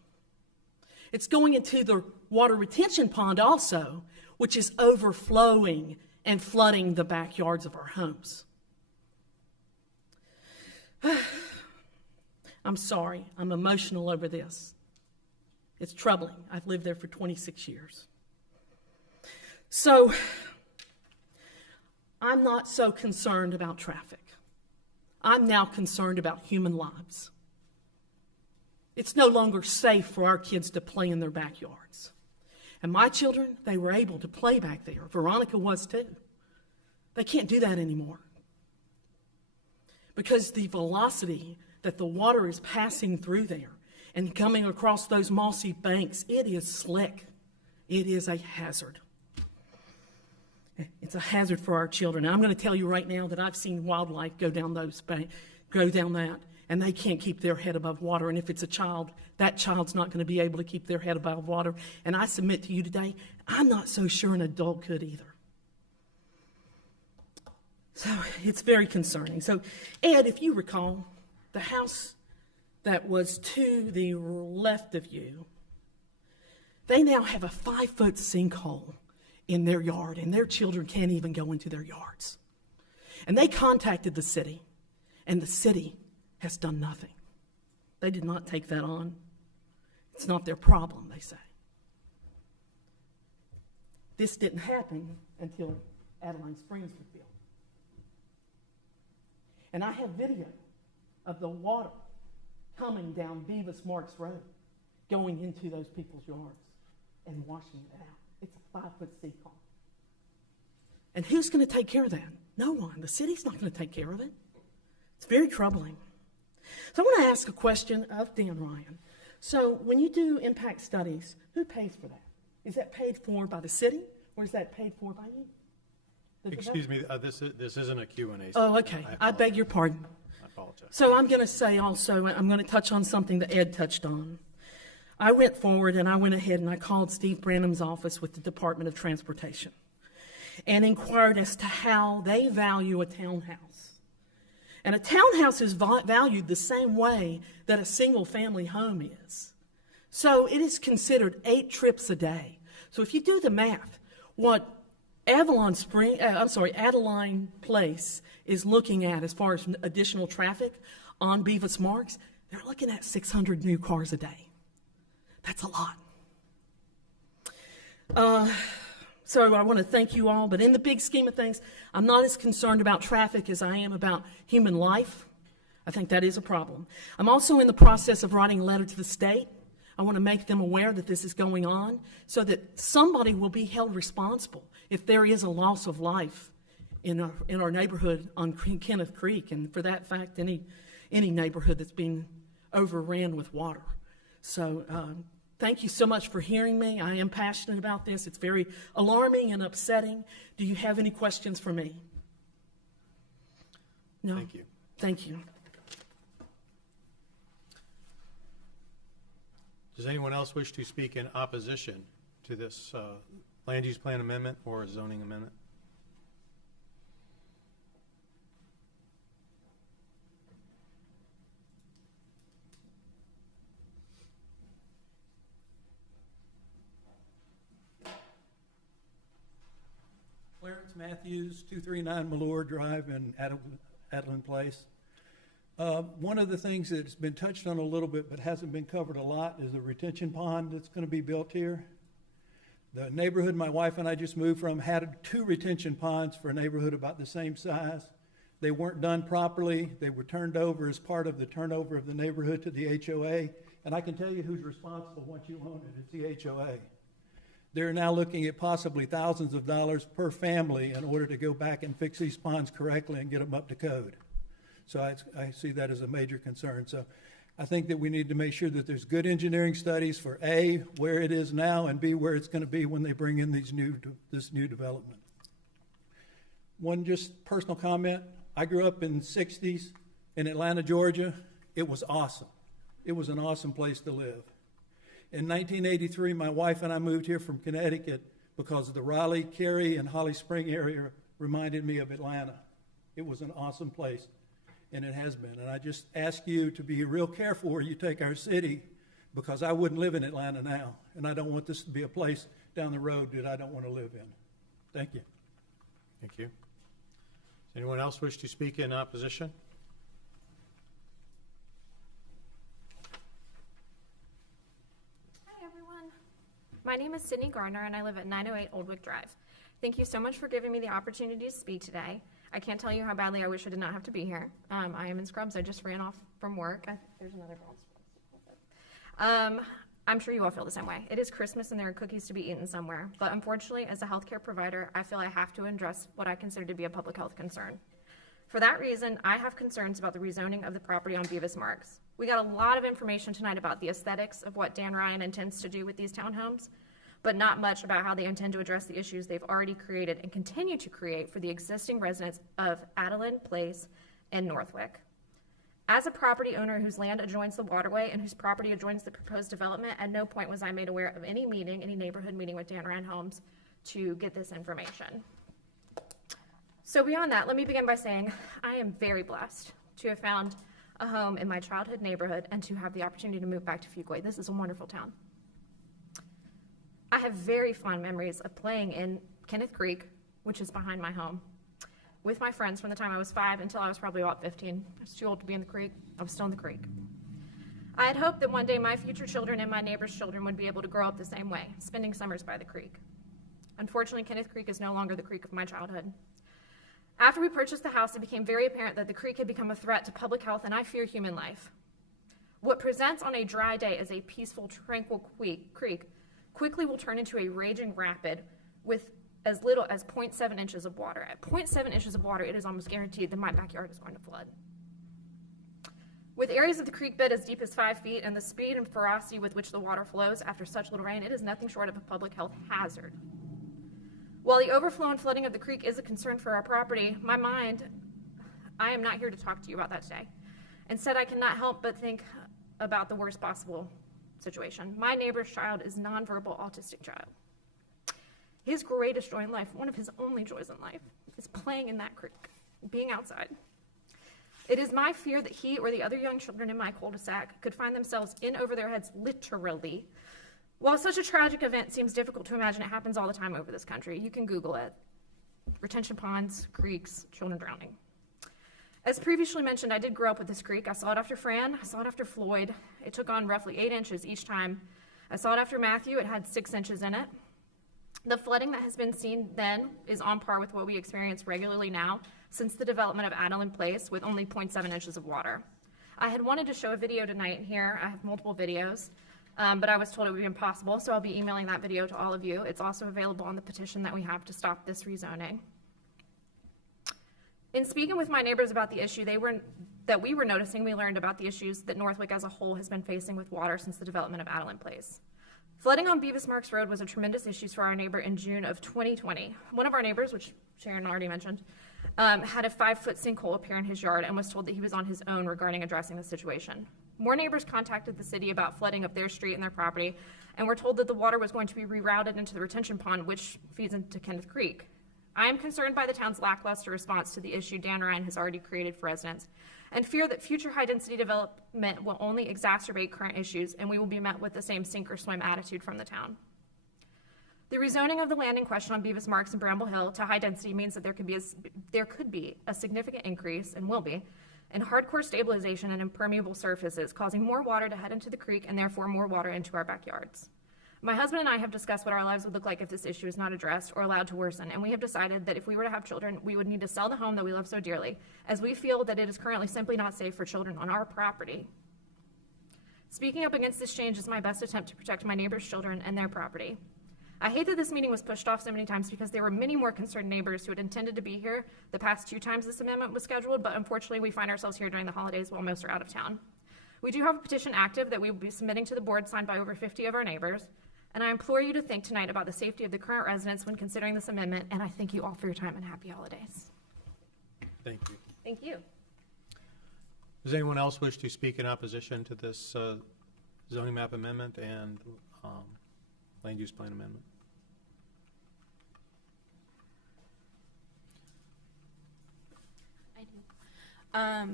It's going into the water retention pond also, which is overflowing and flooding the backyards of our homes. I'm sorry, I'm emotional over this. It's troubling. I've lived there for 26 years. So I'm not so concerned about traffic. I'm now concerned about human lives. It's no longer safe for our kids to play in their backyards. And my children, they were able to play back there. Veronica was too. They can't do that anymore. Because the velocity that the water is passing through there and coming across those mossy banks, it is slick. It is a hazard. It's a hazard for our children. And I'm going to tell you right now that I've seen wildlife go down that, and they can't keep their head above water. And if it's a child, that child's not going to be able to keep their head above water. And I submit to you today, I'm not so sure an adult could either. So it's very concerning. So, Ed, if you recall, the house that was to the left of you, they now have a 5-foot sinkhole in their yard, and their children can't even go into their yards. And they contacted the city, and the city has done nothing. They did not take that on. It's not their problem, they say. This didn't happen until Adeline Springs was built. And I have video of the water coming down Beavis Marks Road, going into those people's yards and washing it out. It's a 5-foot sinkhole. And who's going to take care of that? No one. The city's not going to take care of it. It's very troubling. So I want to ask a question of Dan Ryan. So when you do impact studies, who pays for that? Is that paid for by the city, or is that paid for by you? Excuse me, this isn't a Q&A. Oh, okay. I beg your pardon. I apologize. So I'm going to say also, I'm going to touch on something that Ed touched on. I went forward and I went ahead and I called Steve Branham's office with the Department of Transportation and inquired as to how they value a townhouse. And a townhouse is valued the same way that a single-family home is. So it is considered 8 trips a day. So if you do the math, what Adeline Place is looking at as far as additional traffic on Beavis Marks, they're looking at 600 new cars a day. That's a lot. So I want to thank you all, but in the big scheme of things, I'm not as concerned about traffic as I am about human life. I think that is a problem. I'm also in the process of writing a letter to the state. I want to make them aware that this is going on so that somebody will be held responsible if there is a loss of life in our neighborhood on Kenneth Creek, and for that fact, any neighborhood that's being overran with water. So thank you so much for hearing me. I am passionate about this. It's very alarming and upsetting. Do you have any questions for me? No? Thank you. Thank you. Does anyone else wish to speak in opposition to this land use plan amendment or zoning amendment? Clarence Matthews, 239 Malure Drive in Adeline Place. One of the things that's been touched on a little bit but hasn't been covered a lot is the retention pond that's going to be built here. The neighborhood my wife and I just moved from had 2 retention ponds for a neighborhood about the same size. They weren't done properly. They were turned over as part of the turnover of the neighborhood to the HOA. And I can tell you who's responsible once you own it. It's the HOA. They're now looking at possibly thousands of dollars per family in order to go back and fix these ponds correctly and get them up to code. So I see that as a major concern. So I think that we need to make sure that there's good engineering studies for A, where it is now, and B, where it's going to be when they bring in this new development. One just personal comment. I grew up in the 60s in Atlanta, Georgia. It was awesome. It was an awesome place to live. In 1983, my wife and I moved here from Connecticut because the Raleigh, Cary, and Holly Spring area reminded me of Atlanta. It was an awesome place, and it has been. And I just ask you to be real careful where you take our city, because I wouldn't live in Atlanta now, and I don't want this to be a place down the road that I don't want to live in. Thank you. Thank you. Does anyone else wish to speak in opposition? My name is Sydney Gardner, and I live at 908 Old Wick Drive. Thank you so much for giving me the opportunity to speak today. I can't tell you how badly I wish I did not have to be here. I am in scrubs. I just ran off from work. There's another girl. I'm sure you all feel the same way. It is Christmas and there are cookies to be eaten somewhere. But unfortunately, as a healthcare provider, I feel I have to address what I consider to be a public health concern. For that reason, I have concerns about the rezoning of the property on Beavis Marks. We got a lot of information tonight about the aesthetics of what Dan Ryan intends to do with these townhomes, but not much about how they intend to address the issues they've already created and continue to create for the existing residents of Adeline Place and Northwick. As a property owner whose land adjoins the waterway and whose property adjoins the proposed development, at no point was I made aware of any meeting, any neighborhood meeting with Dan Ryan Homes to get this information. So beyond that, let me begin by saying I am very blessed to have found a home in my childhood neighborhood and to have the opportunity to move back to Fuquay. This is a wonderful town. I have very fond memories of playing in Kenneth Creek, which is behind my home, with my friends from the time I was 5 until I was probably about 15. I was too old to be in the creek. I was still in the creek. I had hoped that one day my future children and my neighbors' children would be able to grow up the same way, spending summers by the creek. Unfortunately, Kenneth Creek is no longer the creek of my childhood. After we purchased the house, it became very apparent that the creek had become a threat to public health and I fear human life. What presents on a dry day as a peaceful, tranquil creek quickly will turn into a raging rapid with as little as 0.7 inches of water. At 0.7 inches of water, it is almost guaranteed that my backyard is going to flood. With areas of the creek bed as deep as 5 feet and the speed and ferocity with which the water flows after such little rain, it is nothing short of a public health hazard. While the overflow and flooding of the creek is a concern for our property, I am not here to talk to you about that today. Instead, I cannot help but think about the worst possible situation. My neighbor's child is nonverbal autistic child. His greatest joy in life, one of his only joys in life, is playing in that creek, being outside. It is my fear that he or the other young children in my cul-de-sac could find themselves in over their heads, literally. While such a tragic event seems difficult to imagine, it happens all the time over this country. You can Google it. Retention ponds, creeks, children drowning. As previously mentioned, I did grow up with this creek. I saw it after Fran. I saw it after Floyd. It took on roughly 8 inches each time. I saw it after Matthew. It had 6 inches in it. The flooding that has been seen then is on par with what we experience regularly now since the development of Adeline Place with only 0.7 inches of water. I had wanted to show a video tonight here. I have multiple videos, but I was told it would be impossible, so I'll be emailing that video to all of you. It's also available on the petition that we have to stop this rezoning. In speaking with my neighbors about the issue that we were noticing, we learned about the issues that Northwick as a whole has been facing with water since the development of Adeline Place. Flooding on Beavis Marks Road was a tremendous issue for our neighbor in June of 2020. One of our neighbors, which Sharon already mentioned, had a 5-foot sinkhole appear in his yard and was told that he was on his own regarding addressing the situation. More neighbors contacted the city about flooding of their street and their property and were told that the water was going to be rerouted into the retention pond, which feeds into Kenneth Creek. I am concerned by the town's lackluster response to the issue Dan Ryan has already created for residents and fear that future high-density development will only exacerbate current issues and we will be met with the same sink-or-swim attitude from the town. The rezoning of the land in question on Beavis Marks and Bramble Hill to high-density means that there could be a significant increase, and will be, in hardcore stabilization and impermeable surfaces, causing more water to head into the creek and therefore more water into our backyards. My husband and I have discussed what our lives would look like if this issue is not addressed or allowed to worsen, and we have decided that if we were to have children, we would need to sell the home that we love so dearly, as we feel that it is currently simply not safe for children on our property. Speaking up against this change is my best attempt to protect my neighbors' children and their property. I hate that this meeting was pushed off so many times because there were many more concerned neighbors who had intended to be here the past 2 times this amendment was scheduled, but unfortunately we find ourselves here during the holidays while most are out of town. We do have a petition active that we will be submitting to the board signed by over 50 of our neighbors. And I implore you to think tonight about the safety of the current residents when considering this amendment, and I thank you all for your time and happy holidays. Thank you. Thank you. Does anyone else wish to speak in opposition to this zoning map amendment and land use plan amendment?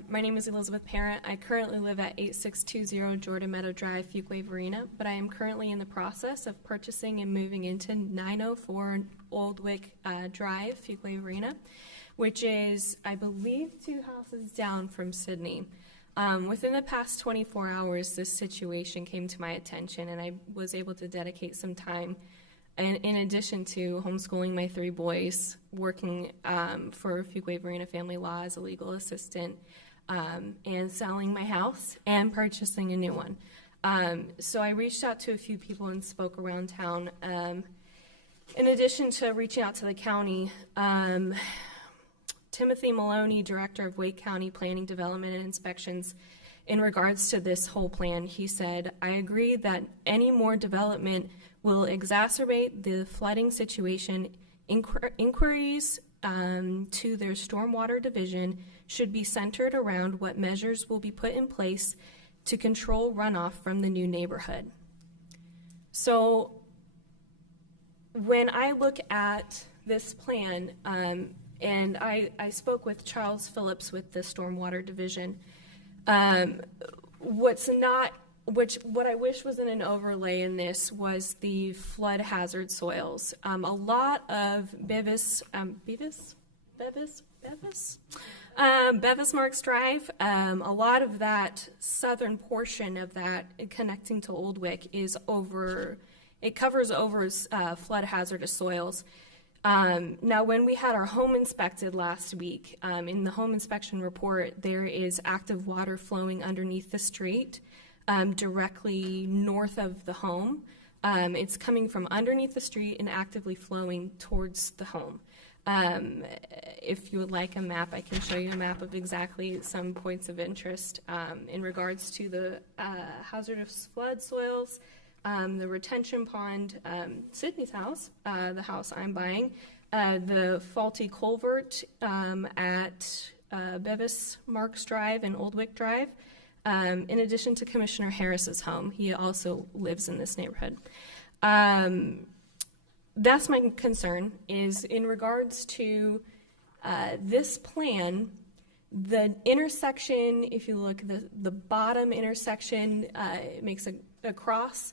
My name is Elizabeth Parent. I currently live at 8620 Jordan Meadow Drive, Fuquay-Varina, but I am currently in the process of purchasing and moving into 904 Old Wick Drive, Fuquay-Varina, which is, I believe, 2 houses down from Sydney. Within the past 24 hours, this situation came to my attention, and I was able to dedicate some time, and in addition to homeschooling my 3 boys, working for Fuquay-Varina Family Law as a legal assistant, and selling my house and purchasing a new one. So I reached out to a few people and spoke around town. In addition to reaching out to the county, Timothy Maloney, Director of Wake County Planning, Development, and Inspections, in regards to this whole plan, he said, I agree that any more development will exacerbate the flooding situation. Inquiries to their stormwater division should be centered around what measures will be put in place to control runoff from the new neighborhood. So when I look at this plan, and I spoke with Charles Phillips with the Stormwater Division. What I wish was in an overlay in this was the flood hazard soils. A lot of Bevis Marks Drive, a lot of that southern portion of that connecting to Old Wick covers over flood hazardous soils. Now, when we had our home inspected last week, in the home inspection report, there is active water flowing underneath the street, directly north of the home. It's coming from underneath the street and actively flowing towards the home. If you would like a map, I can show you a map of exactly some points of interest in regards to the hazardous flood soils, the retention pond, Sydney's house, the house I'm buying, the faulty culvert at Bevis Marks Drive and Old Wick Drive, in addition to Commissioner Harris's home. He also lives in this neighborhood. That's my concern, is in regards to this plan, the intersection, if you look, the bottom intersection, it makes a cross.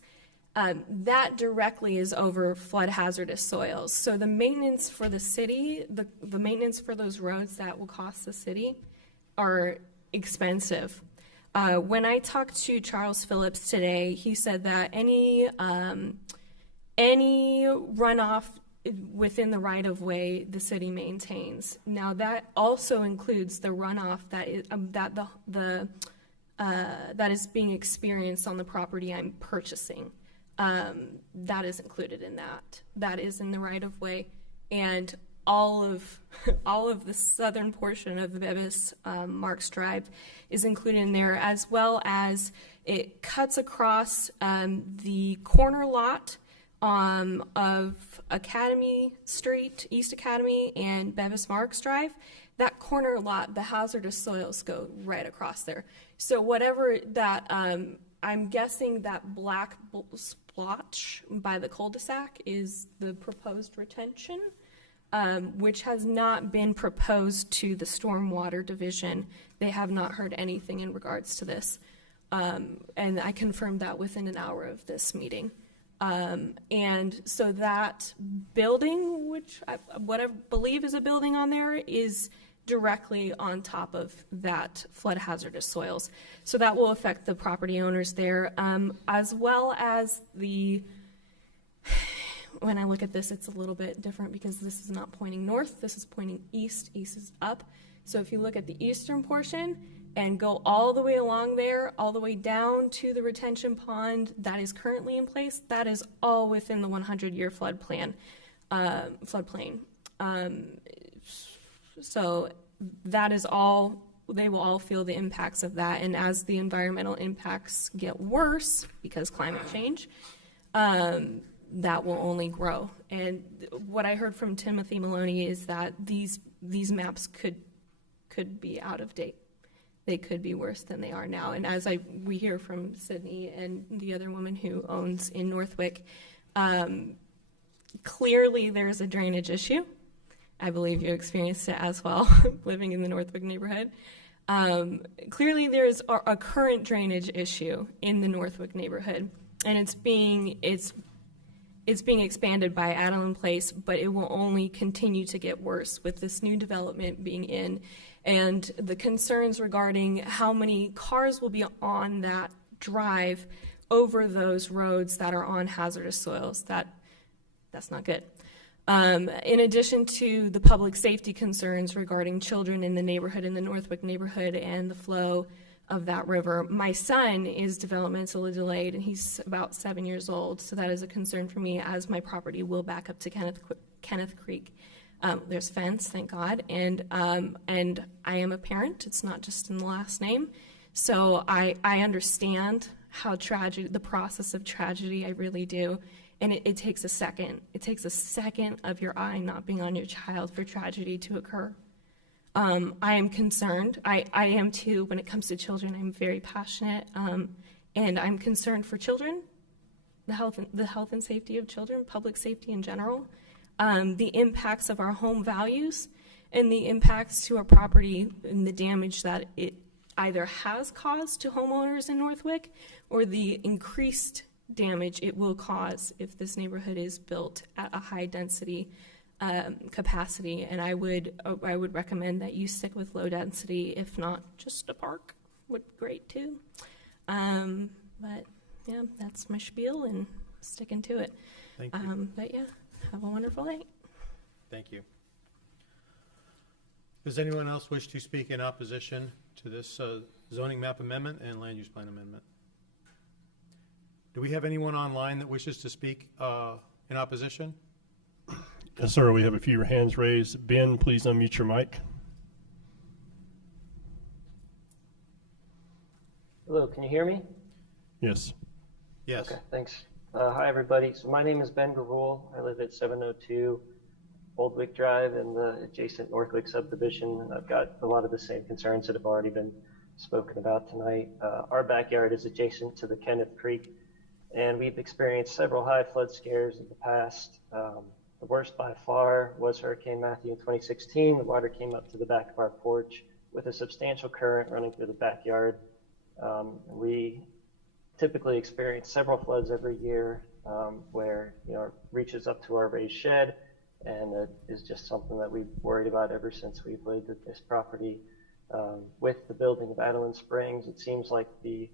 That directly is over flood hazardous soils. So the maintenance for the city, the maintenance for those roads that will cost the city are expensive. When I talked to Charles Phillips today, he said that any runoff within the right-of-way the city maintains. Now that also includes the runoff that is being experienced on the property I'm purchasing. That is included in that. That is in the right-of-way, and all of the southern portion of the Bevis Marks Drive is included in there, as well as it cuts across the corner lot of Academy Street, East Academy, and Bevis Marks Drive. That corner lot, the hazardous soils go right across there. So whatever that, I'm guessing that black splotch by the cul-de-sac is the proposed retention, which has not been proposed to the Stormwater Division. They have not heard anything in regards to this. And I confirmed that within an hour of this meeting. And so that building, what I believe is a building on there, is directly on top of that flood hazardous soils. So that will affect the property owners there, as well as when I look at this, it's a little bit different because this is not pointing north, this is pointing east, east is up. So if you look at the eastern portion and go all the way along there, all the way down to the retention pond that is currently in place, that is all within the 100-year floodplain. So that is all, they will all feel the impacts of that. And as the environmental impacts get worse, because climate change, that will only grow. And what I heard from Timothy Maloney is that these maps could be out of date. They could be worse than they are now. And as we hear from Sydney and the other woman who owns in Northwick, clearly there's a drainage issue. I believe you experienced it as well, living in the Northwick neighborhood. Clearly there's a current drainage issue in the Northwick neighborhood, and it's being expanded by Adeline Place, but it will only continue to get worse with this new development being in. And the concerns regarding how many cars will be on that drive over those roads that are on hazardous soils, that's not good. In addition to the public safety concerns regarding children in the neighborhood, in the Northwick neighborhood, and the flow of that river, my son is developmentally delayed, and he's about 7 years old, so that is a concern for me, as my property will back up to Kenneth Creek. There's fence, thank God, and I am a parent. It's not just in the last name, so I understand how tragic, the process of tragedy, I really do. And it takes a second. It takes a second of your eye not being on your child for tragedy to occur. I am concerned. I am too when it comes to children. I'm very passionate, and I'm concerned for children, the health and safety of children, public safety in general, the impacts of our home values, and the impacts to our property and the damage that it either has caused to homeowners in Northwick or the increased damage it will cause if this neighborhood is built at a high density capacity. And I would recommend that you stick with low density, if not just a park would be great too. But yeah, that's my spiel and sticking to it. Thank you. But yeah, have a wonderful night. Thank you. Does anyone else wish to speak in opposition to this zoning map amendment and land use plan amendment? Do we have anyone online that wishes to speak in opposition? Yes, sir. We have a few hands raised. Ben, please unmute your mic. Hello, can you hear me? Yes. Yes. Okay, thanks. Hi, everybody. So my name is Ben Garul. I live at 702 Old Wick Drive in the adjacent Northwick subdivision, and I've got a lot of the same concerns that have already been spoken about tonight. Our backyard is adjacent to the Kenneth Creek, and we've experienced several high flood scares in the past. The worst by far was Hurricane Matthew in 2016. The water came up to the back of our porch with a substantial current running through the backyard. We typically experience several floods every year where it reaches up to our raised shed, and it is just something that we've worried about ever since we've lived at this property. With the building of Adeline Springs, it seems like the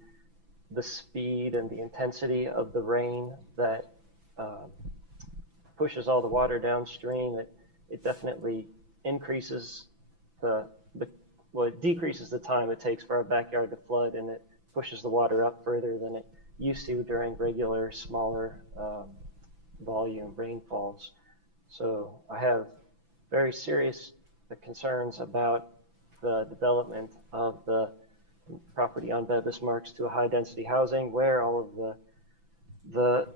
speed and the intensity of the rain that pushes all the water downstream, it definitely increases it decreases the time it takes for our backyard to flood, and it pushes the water up further than it used to during regular, smaller volume rainfalls. So I have very serious concerns about the development of the property on Bevis Marks to a high-density housing where all of the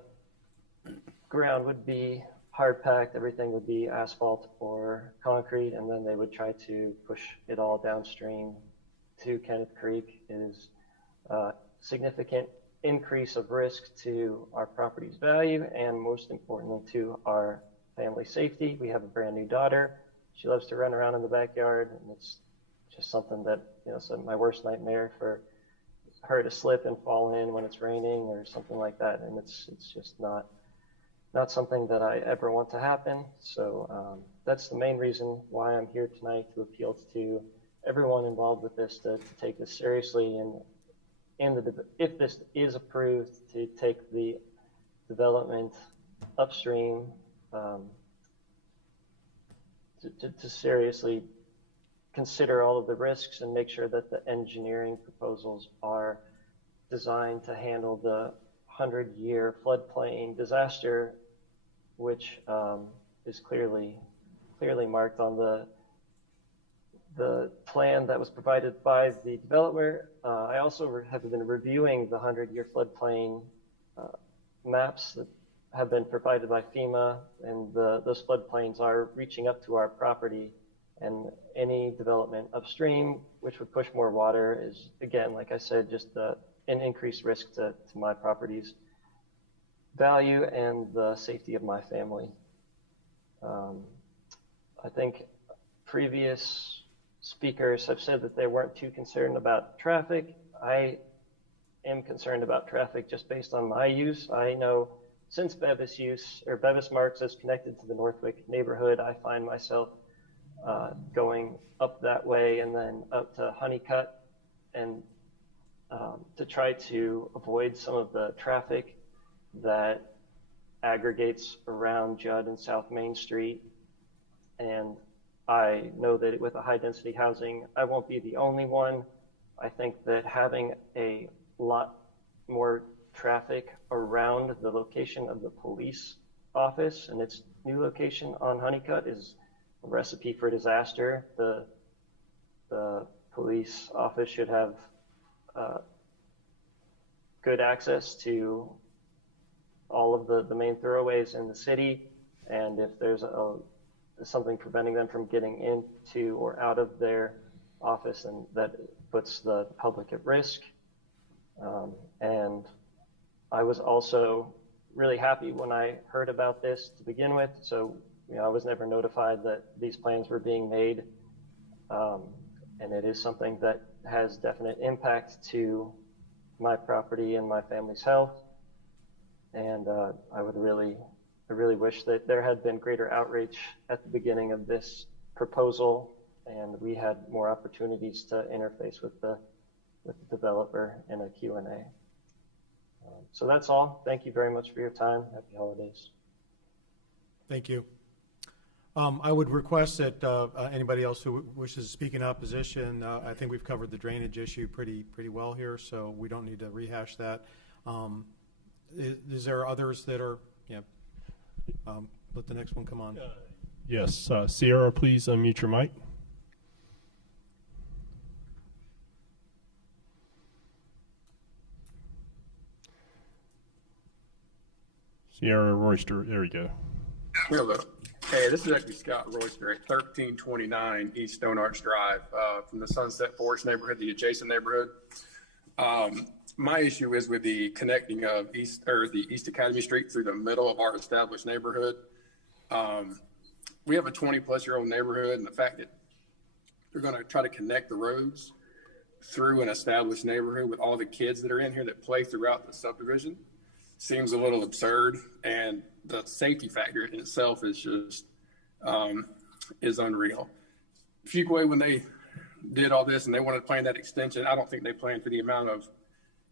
ground would be hard-packed, everything would be asphalt or concrete, and then they would try to push it all downstream to Kenneth Creek. It is a significant increase of risk to our property's value and, most importantly, to our family safety. We have a brand new daughter. She loves to run around in the backyard, and it's just something that, so my worst nightmare for her to slip and fall in when it's raining or something like that. And it's just not something that I ever want to happen. So that's the main reason why I'm here tonight, to appeal to everyone involved with this to take this seriously, and if this is approved, to take the development upstream, to seriously consider all of the risks and make sure that the engineering proposals are designed to handle the 100-year floodplain disaster, which is clearly marked on the plan that was provided by the developer. I also have been reviewing the 100-year floodplain maps that have been provided by FEMA, and those floodplains are reaching up to our property, and any development upstream, which would push more water, is, again, like I said, just an increased risk to my property's value and the safety of my family. I think previous speakers have said that they weren't too concerned about traffic. I am concerned about traffic just based on my use. I know since Bevis use or Bevis Marks is connected to the Northwick neighborhood, I find myself going up that way and then up to Honeycutt and to try to avoid some of the traffic that aggregates around Judd and South Main Street. And I know that with a high density housing, I won't be the only one. I think that having a lot more traffic around the location of the police office and its new location on Honeycutt is a recipe for disaster. The police office should have good access to all of the main thoroughways in the city, and if there's something preventing them from getting into or out of their office, and that puts the public at risk. And I was also really happy when I heard about this to begin with. So, I was never notified that these plans were being made. And it is something that has definite impact to my property and my family's health. And I really wish that there had been greater outreach at the beginning of this proposal, and we had more opportunities to interface with the developer in a Q&A. So that's all. Thank you very much for your time. Happy holidays. Thank you. I would request that anybody else who wishes to speak in opposition, I think we've covered the drainage issue pretty well here, so we don't need to rehash that. Is there others that are, let the next one come on. Yes, Sierra, please unmute your mic. Sierra Royster, there we go. Hello. Hey, this is actually Scott Royster at 1329 East Stone Arch Drive from the Sunset Forest neighborhood, the adjacent neighborhood. My issue is with the connecting of the East Academy Street through the middle of our established neighborhood. We have a 20-plus-year-old neighborhood, and the fact that they're going to try to connect the roads through an established neighborhood with all the kids that are in here that play throughout the subdivision seems a little absurd, and the safety factor in itself is just is unreal. Fuquay, when they did all this and they wanted to plan that extension, I don't think they planned for the amount of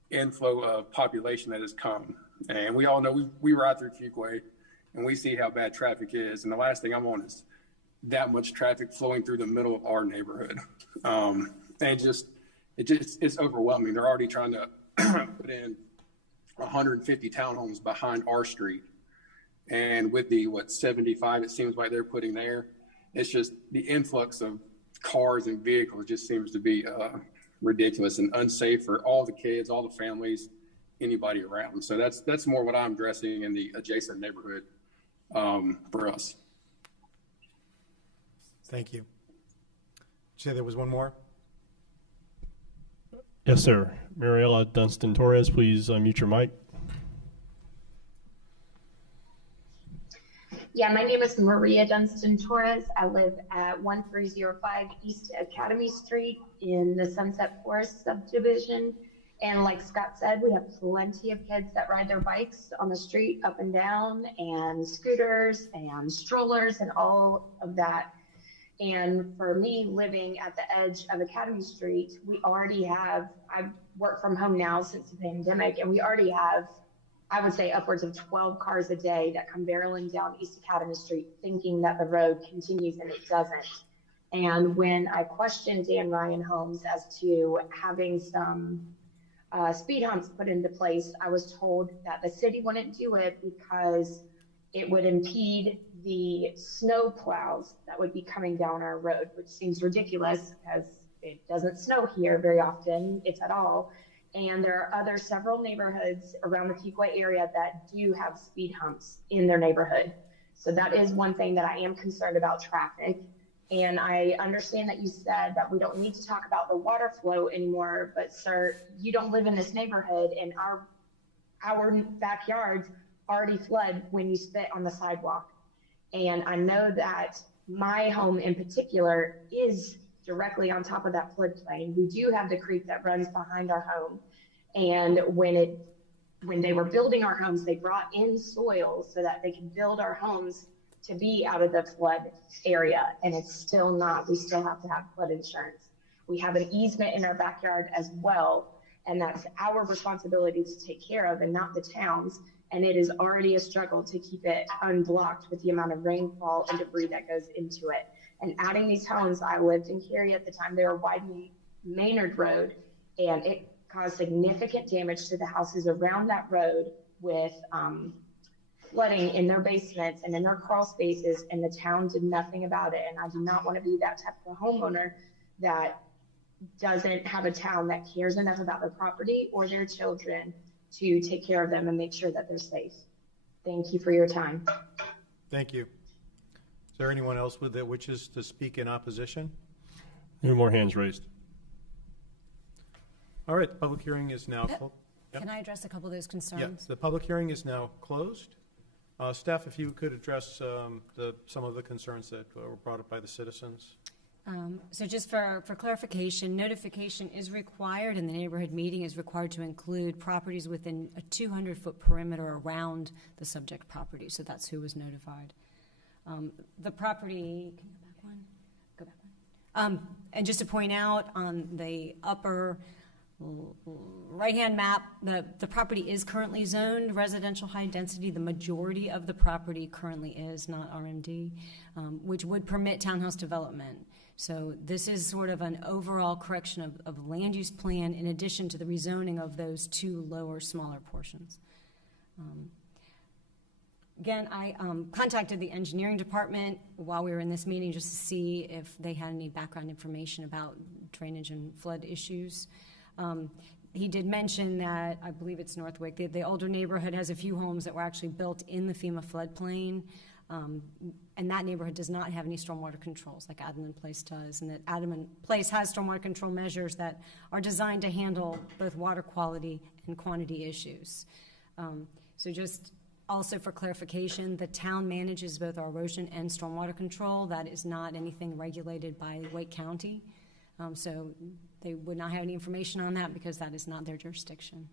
inflow of population that has come. And we all know we ride through Fuquay and we see how bad traffic is. And the last thing I want is that much traffic flowing through the middle of our neighborhood. And it's overwhelming. They're already trying to put in 150 townhomes behind our street. And with the 75 it seems like they're putting there, it's just the influx of cars and vehicles just seems to be ridiculous and unsafe for all the kids, all the families, anybody around. So that's more what I'm addressing in the adjacent neighborhood for us. Thank you. Did you say there was one more? Yes, sir. Mariela Dunstan Torres, please unmute your mic. Yeah, my name is Maria Dunstan Torres. I live at 1305 East Academy Street in the Sunset Forest subdivision. And like Scott said, we have plenty of kids that ride their bikes on the street up and down, and scooters and strollers and all of that. And for me, living at the edge of Academy Street, we already have, I've worked from home now since the pandemic, and we already have, I would say, upwards of 12 cars a day that come barreling down East Academy Street thinking that the road continues, and it doesn't. And when I questioned Dan Ryan Homes as to having some speed humps put into place, I was told that the city wouldn't do it because it would impede the snow plows that would be coming down our road, which seems ridiculous because it doesn't snow here very often, if at all. And there are several neighborhoods around the Fuquay area that do have speed humps in their neighborhood. So that is one thing that I am concerned about, traffic. And I understand that you said that we don't need to talk about the water flow anymore, but sir, you don't live in this neighborhood, and our backyards already flood when you spit on the sidewalk. And I know that my home in particular is directly on top of that floodplain. We do have the creek that runs behind our home. And when it when they were building our homes, they brought in soil so that they could build our homes to be out of the flood area. And it's still not, we still have to have flood insurance. We have an easement in our backyard as well, and that's our responsibility to take care of and not the town's. And it is already a struggle to keep it unblocked with the amount of rainfall and debris that goes into it. And adding these homes, I lived in Cary at the time, they were widening Maynard Road, and it caused significant damage to the houses around that road with flooding in their basements and in their crawl spaces, and the town did nothing about it. And I do not want to be that type of homeowner that doesn't have a town that cares enough about their property or their children to take care of them and make sure that they're safe. Thank you for your time. Thank you. Is there anyone else with that wishes to speak in opposition? No more hands raised. All right, the public hearing is now closed. Can I address a couple of those concerns? Yes, the public hearing is now closed. Steph, if you could address some of the concerns that were brought up by the citizens. So just for clarification, notification is required, and the neighborhood meeting is required to include properties within a 200-foot perimeter around the subject property. So that's who was notified. The property, can you go back one? And just to point out, on the upper right-hand map, the property is currently zoned residential high density. The majority of the property currently is not RMD, which would permit townhouse development. So this is sort of an overall correction of land use plan in addition to the rezoning of those two lower, smaller portions. Again, I contacted the engineering department while we were in this meeting just to see if they had any background information about drainage and flood issues. He did mention that, I believe it's Northwick, the older neighborhood has a few homes that were actually built in the FEMA floodplain, and that neighborhood does not have any stormwater controls like Adamant Place does, and that Adamant Place has stormwater control measures that are designed to handle both water quality and quantity issues. So just also for clarification, the town manages both our erosion and stormwater control. That is not anything regulated by Wake County. So they would not have any information on that because that is not their jurisdiction.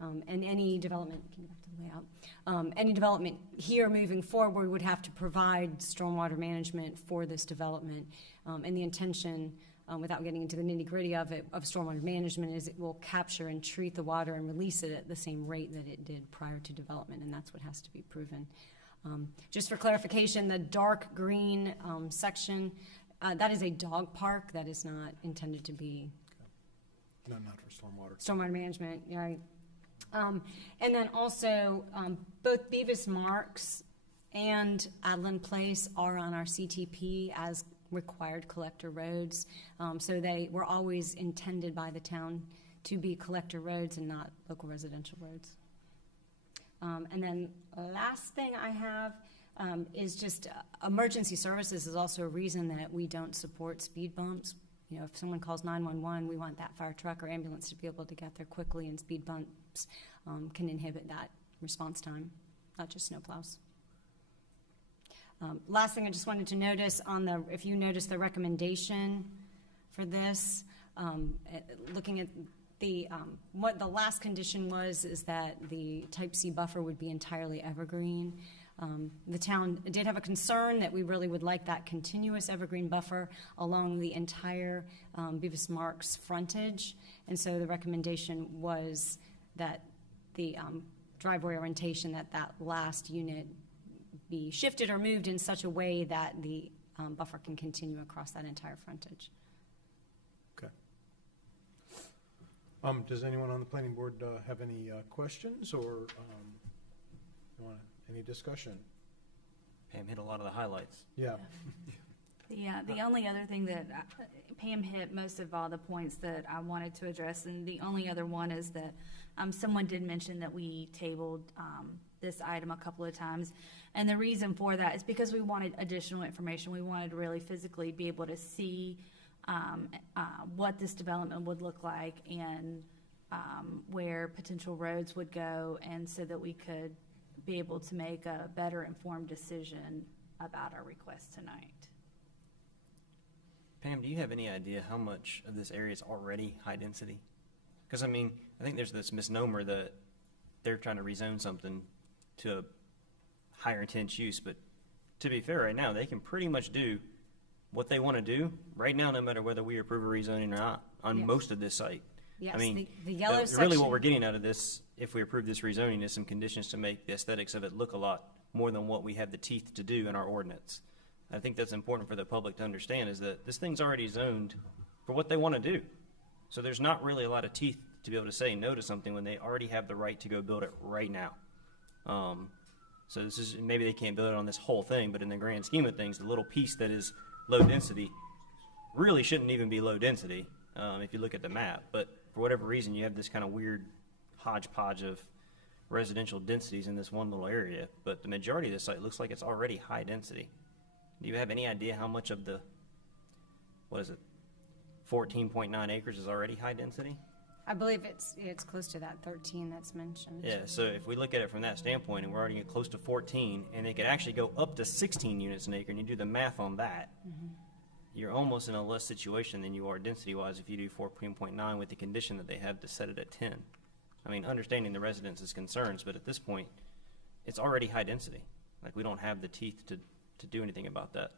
And any development, can you go back to the layout? Any development here moving forward would have to provide stormwater management for this development. And the intention, without getting into the nitty-gritty of it, of stormwater management, is it will capture and treat the water and release it at the same rate that it did prior to development, and that's what has to be proven. Just for clarification, the dark green section, that is a dog park. That is not intended to be No, not for stormwater. stormwater management, right? And then also, both Beavis Marks and Adlin Place are on our CTP as required collector roads. So they were always intended by the town to be collector roads and not local residential roads. And then last thing I have is just emergency services is also a reason that we don't support speed bumps. You know, if someone calls 911, we want that fire truck or ambulance to be able to get there quickly, and speed bumps can inhibit that response time, not just snowplows. Last thing I just wanted to notice if you notice the recommendation for this, looking at what the last condition was is that the type C buffer would be entirely evergreen. The town did have a concern that we really would like that continuous evergreen buffer along the entire Beavis Marks frontage, and so the recommendation was that the driveway orientation, that last unit be shifted or moved in such a way that the buffer can continue across that entire frontage. Okay. Does anyone on the planning board have any questions or any discussion? Pam hit a lot of the highlights. Yeah. The only other thing that Pam hit most of all the points that I wanted to address, and the only other one is that someone did mention that we tabled this item a couple of times, and the reason for that is because we wanted additional information. We wanted to really physically be able to see what this development would look like and where potential roads would go, and so that we could be able to make a better informed decision about our request tonight. Pam, do you have any idea how much of this area is already high density? Because, I mean, I think there's this misnomer that they're trying to rezone something to a higher intense use. But to be fair, right now, they can pretty much do what they want to do right now, no matter whether we approve a rezoning or not, on Yes. most of this site. Yes, I mean, the yellow really section- what we're getting out of this, if we approve this rezoning, is some conditions to make the aesthetics of it look a lot more than what we have the teeth to do in our ordinance. I think that's important for the public to understand, is that this thing's already zoned for what they want to do. So there's not really a lot of teeth to be able to say no to something when they already have the right to go build it right now. So this is, maybe they can't build it on this whole thing, but in the grand scheme of things, the little piece that is low density really shouldn't even be low density, if you look at the map. But for whatever reason, you have this kind of weird hodgepodge of residential densities in this one little area. But the majority of the site looks like it's already high density. Do you have any idea how much of the, 14.9 acres is already high density? I believe it's close to that 13 that's mentioned. Yeah, so if we look at it from that standpoint, and we're already at close to 14, and they could actually go up to 16 units an acre, and you do the math on that, you're almost in a less situation than you are density-wise if you do 14.9 with the condition that they have to set it at 10. I mean, understanding the residents' concerns, but at this point, it's already high density. Like, we don't have the teeth to do anything about that.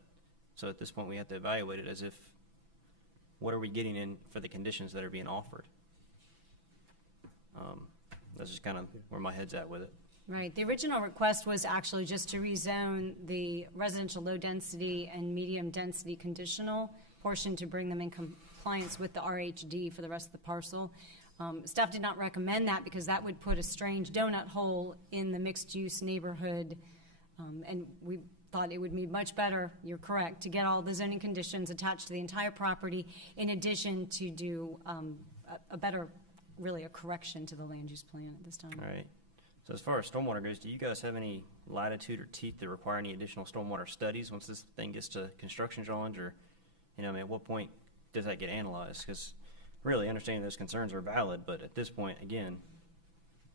So at this point, we have to evaluate it as if, what are we getting in for the conditions that are being offered? That's just kind of where my head's at with it. Right. The original request was actually just to rezone the residential low-density and medium-density conditional portion to bring them in compliance with the RHD for the rest of the parcel. Staff did not recommend that because that would put a strange donut hole in the mixed-use neighborhood, and we thought it would be much better, you're correct, to get all the zoning conditions attached to the entire property in addition to do a better, really a correction to the land use plan at this time. All right. So as far as stormwater goes, do you guys have any latitude or teeth that require any additional stormwater studies once this thing gets to construction drawings, or, I mean, at what point does that get analyzed? Because really understanding those concerns are valid, but at this point, again,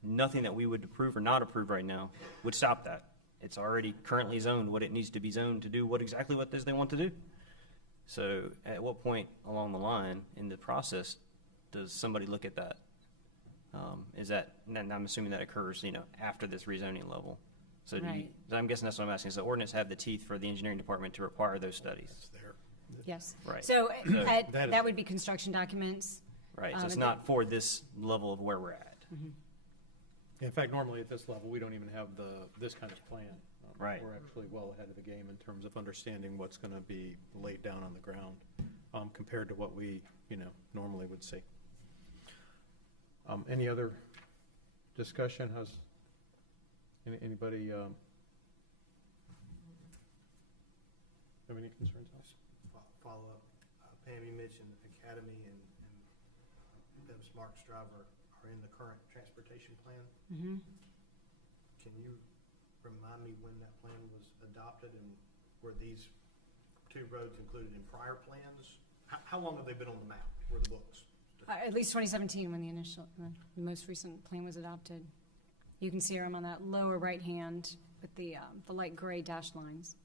nothing that we would approve or not approve right now would stop that. It's already currently zoned what it needs to be zoned to do exactly what it is they want to do. So at what point along the line in the process does somebody look at that? Is that, and I'm assuming that occurs, after this rezoning level. So Right. I'm guessing that's what I'm asking. Does the ordinance have the teeth for the engineering department to require those studies? It's there. Yes. Right. So that is- that would be construction documents. Right, so it's and not for this level of where we're at. In fact, normally at this level, we don't even have this kind of plan. Right. We're actually well ahead of the game in terms of understanding what's going to be laid down on the ground compared to what we, normally would see. Any other discussion? Anybody have any concerns? Follow up. Pam, you mentioned Academy and Deb's Marks Drive are in the current transportation plan. Can you remind me when that plan was adopted, and were these two roads included in prior plans? How long have they been on the map or the books? At least 2017 when the most recent plan was adopted. You can see them on that lower right hand with the light gray dashed lines.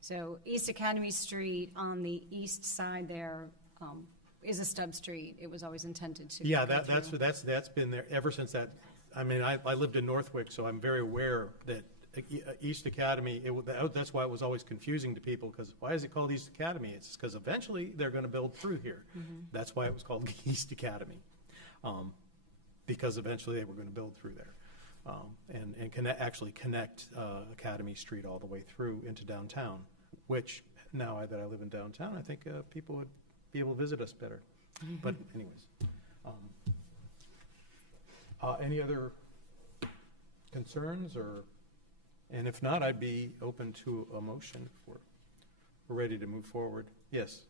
So East Academy Street on the east side there is a stub street. It was always intended to. Yeah, go through. that's been there ever since that. I mean, I lived in Northwick, so I'm very aware that East Academy, that's why it was always confusing to people, because why is it called East Academy? It's because eventually they're going to build through here. That's why it was called East Academy, because eventually they were going to build through there and actually connect Academy Street all the way through into downtown, which now that I live in downtown, I think people would be able to visit us better. But anyways, any other concerns or? And if not, I'd be open to a motion if we're ready to move forward. Yes.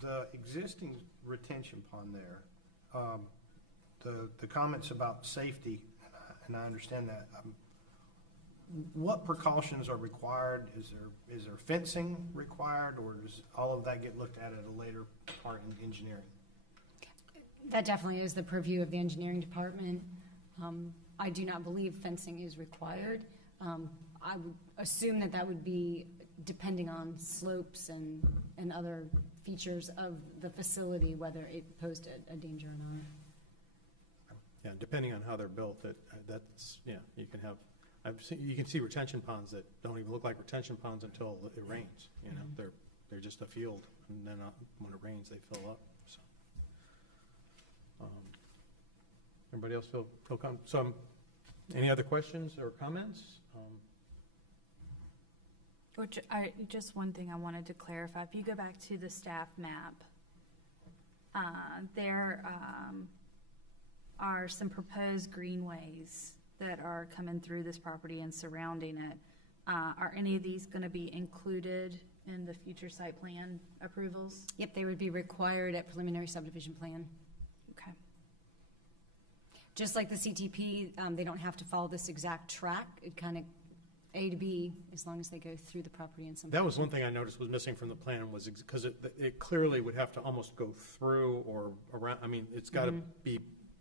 The existing retention pond there, the comments about safety, and I understand that. What precautions are required? Is there fencing required, or does all of that get looked at a later part in engineering? That definitely is the purview of the engineering department. I do not believe fencing is required. I would assume that would be depending on slopes and other features of the facility, whether it posed a danger or not. Yeah, depending on how they're built, that's, yeah, you can have, you can see retention ponds that don't even look like retention ponds until it rains, you know, they're just a field, and then when it rains, they fill up, so. Everybody else feel any other questions or comments? Just one thing I wanted to clarify. If you go back to the staff map, there are some proposed greenways that are coming through this property and surrounding it. Are any of these going to be included in the future site plan approvals? Yep, they would be required at preliminary subdivision plan. Okay. Just like the CTP, they don't have to follow this exact track. It kind of A to B, as long as they go through the property in some. That was one thing I noticed was missing from the plan, was because it clearly would have to almost go through or around, I mean, it's got to be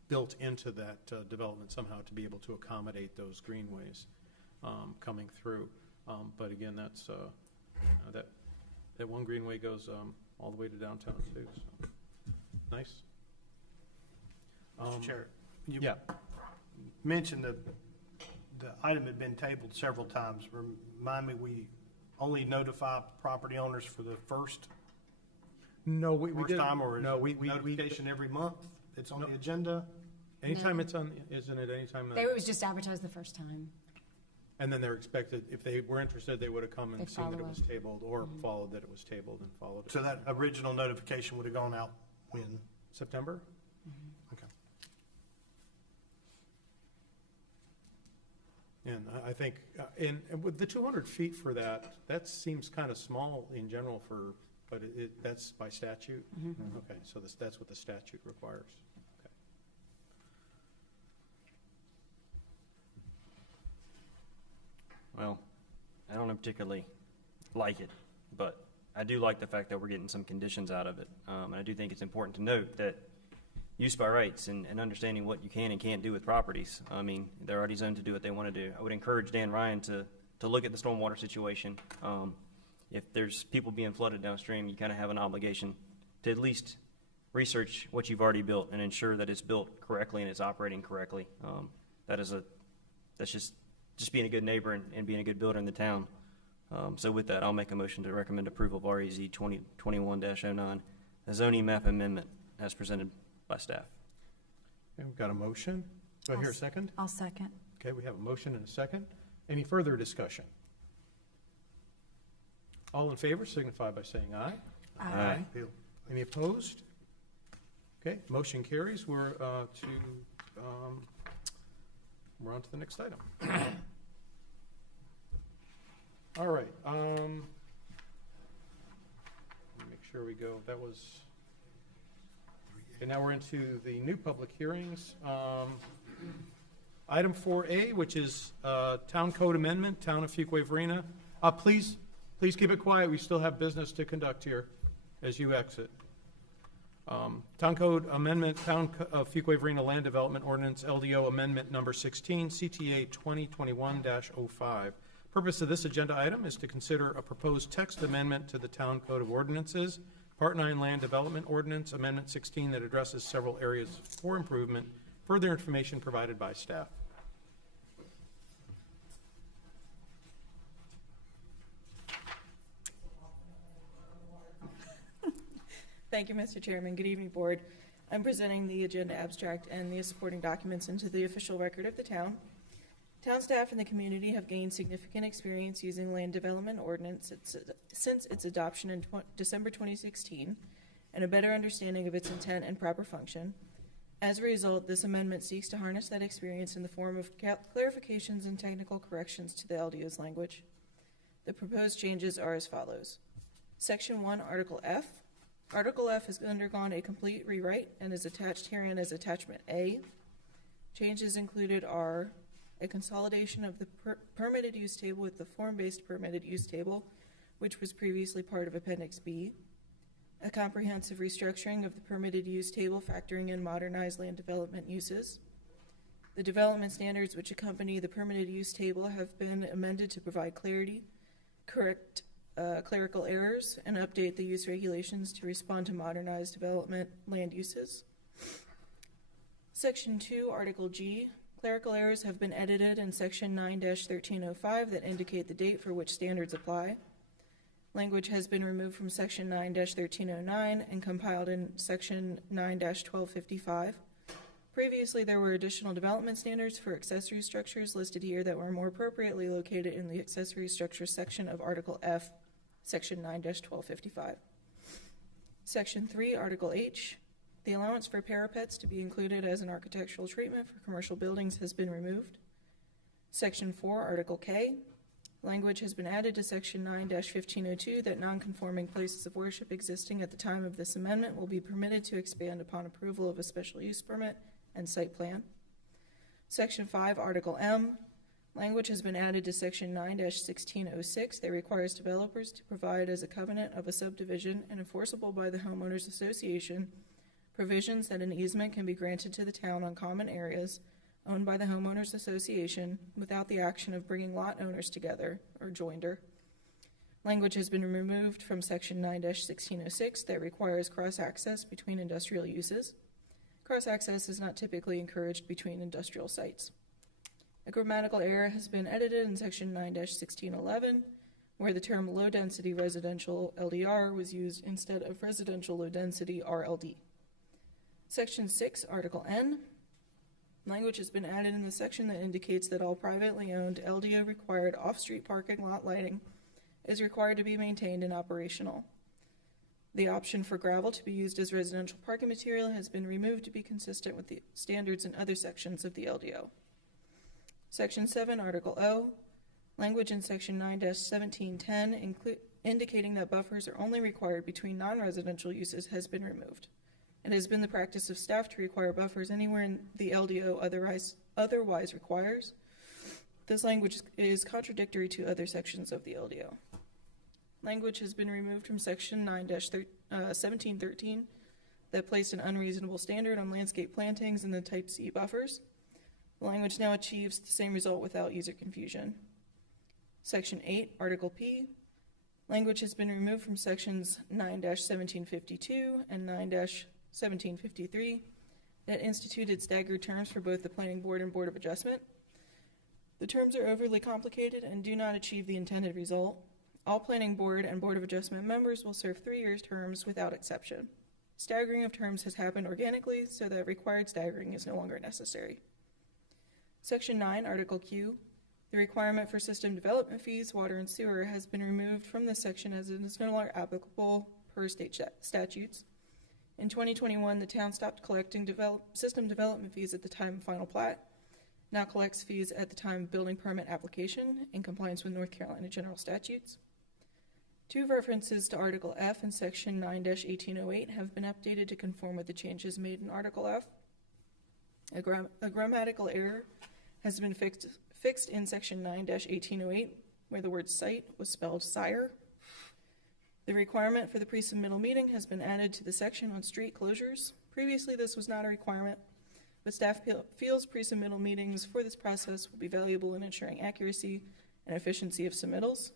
built into that development somehow to be able to accommodate those greenways coming through. But again, that's, that one greenway goes all the way to downtown too, so, nice. Mr. Chair, you Yeah. mentioned the item had been tabled several times. Remind me, we only notify property owners for the first No, we did. time, or is No, it notification every month? It's on the agenda? Anytime No. it's on, isn't it anytime? They was just advertised the first time. And then they're expected, if they were interested, they would have come and They'd seen that it follow was up. tabled, or followed that it was tabled and followed it. So that original notification would have gone out when? September? Okay. And I think, and with the 200 feet for that seems kind of small in general but that's by statute? Okay, so that's what the statute requires. Okay. Well, I don't particularly like it, but I do like the fact that we're getting some conditions out of it. And I do think it's important to note that use by rights and understanding what you can and can't do with properties. I mean, they're already zoned to do what they want to do. I would encourage Dan Ryan to look at the stormwater situation. If there's people being flooded downstream, you kind of have an obligation to at least research what you've already built and ensure that it's built correctly and it's operating correctly. That's just being a good neighbor and being a good builder in the town. So with that, I'll make a motion to recommend approval of REZ 2021-09, a zoning map amendment as presented by staff. Okay, we've got a motion. Do I hear a second? I'll second. Okay, we have a motion and a second. Any further discussion? All in favor signify by saying aye. Aye. Any opposed? Okay, motion carries. We're on to the next item. All right. Let me make sure we go. That was. Okay, now we're into the new public hearings. Item 4A, which is Town Code Amendment, Town of Fuquay-Varina. Please keep it quiet. We still have business to conduct here as you exit. Town Code Amendment, Town of Fuquay-Varina Land Development Ordinance, LDO Amendment Number 16, CTA 2021-05. Purpose of this agenda item is to consider a proposed text amendment to the Town Code of Ordinances, Part 9 Land Development Ordinance, Amendment 16, that addresses several areas for improvement. Further information provided by staff. Thank you, Mr. Chairman. Good evening, Board. I'm presenting the agenda abstract and the supporting documents into the official record of the town. Town staff and the community have gained significant experience using land development ordinance since its adoption in December 2016, and a better understanding of its intent and proper function. As a result, this amendment seeks to harness that experience in the form of clarifications and technical corrections to the LDO's language. The proposed changes are as follows. Section 1, Article F. Article F has undergone a complete rewrite and is attached herein as Attachment A. Changes included are a consolidation of the permitted use table with the form-based permitted use table, which was previously part of Appendix B, a comprehensive restructuring of the permitted use table factoring in modernized land development uses. The development standards which accompany the permitted use table have been amended to provide clarity, correct clerical errors, and update the use regulations to respond to modernized development land uses. Section 2, Article G. Clerical errors have been edited in Section 9-1305 that indicate the date for which standards apply. Language has been removed from Section 9-1309 and compiled in Section 9-1255. Previously, there were additional development standards for accessory structures listed here that were more appropriately located in the accessory structure section of Article F, Section 9-1255. Section 3, Article H. The allowance for parapets to be included as an architectural treatment for commercial buildings has been removed. Section 4, Article K. Language has been added to Section 9-1502 that nonconforming places of worship existing at the time of this amendment will be permitted to expand upon approval of a special use permit and site plan. Section 5, Article M. Language has been added to Section 9-1606 that requires developers to provide as a covenant of a subdivision and enforceable by the homeowners association provisions that an easement can be granted to the town on common areas owned by the homeowners association without the action of bringing lot owners together, or joinder. Language has been removed from Section 9-1606 that requires cross-access between industrial uses. Cross-access is not typically encouraged between industrial sites. A grammatical error has been edited in Section 9-1611, where the term low-density residential LDR was used instead of residential low-density RLD. Section 6, Article N. Language has been added in the section that indicates that all privately owned LDO-required off-street parking lot lighting is required to be maintained and operational. The option for gravel to be used as residential parking material has been removed to be consistent with the standards in other sections of the LDO. Section 7, Article O. Language in Section 9-1710 indicating that buffers are only required between non-residential uses has been removed. It has been the practice of staff to require buffers anywhere in the LDO otherwise requires. This language is contradictory to other sections of the LDO. Language has been removed from Section 9-1713 that placed an unreasonable standard on landscape plantings in the Type C buffers. The language now achieves the same result without user confusion. Section 8, Article P. Language has been removed from Sections 9-1752 and 9-1753 that instituted staggered terms for both the Planning Board and Board of Adjustment. The terms are overly complicated and do not achieve the intended result. All Planning Board and Board of Adjustment members will serve 3-year terms without exception. Staggering of terms has happened organically, so that required staggering is no longer necessary. Section 9, Article Q. The requirement for system development fees, water and sewer, has been removed from this section as it is no longer applicable per state statutes. In 2021, the town stopped collecting system development fees at the time of final plat, now collects fees at the time of building permit application in compliance with North Carolina general statutes. 2 references to Article F in Section 9-1808 have been updated to conform with the changes made in Article F. A grammatical error has been fixed in Section 9-1808, where the word site was spelled sire. The requirement for the pre-submittal meeting has been added to the section on street closures. Previously, this was not a requirement, but staff feels pre-submittal meetings for this process will be valuable in ensuring accuracy and efficiency of submittals.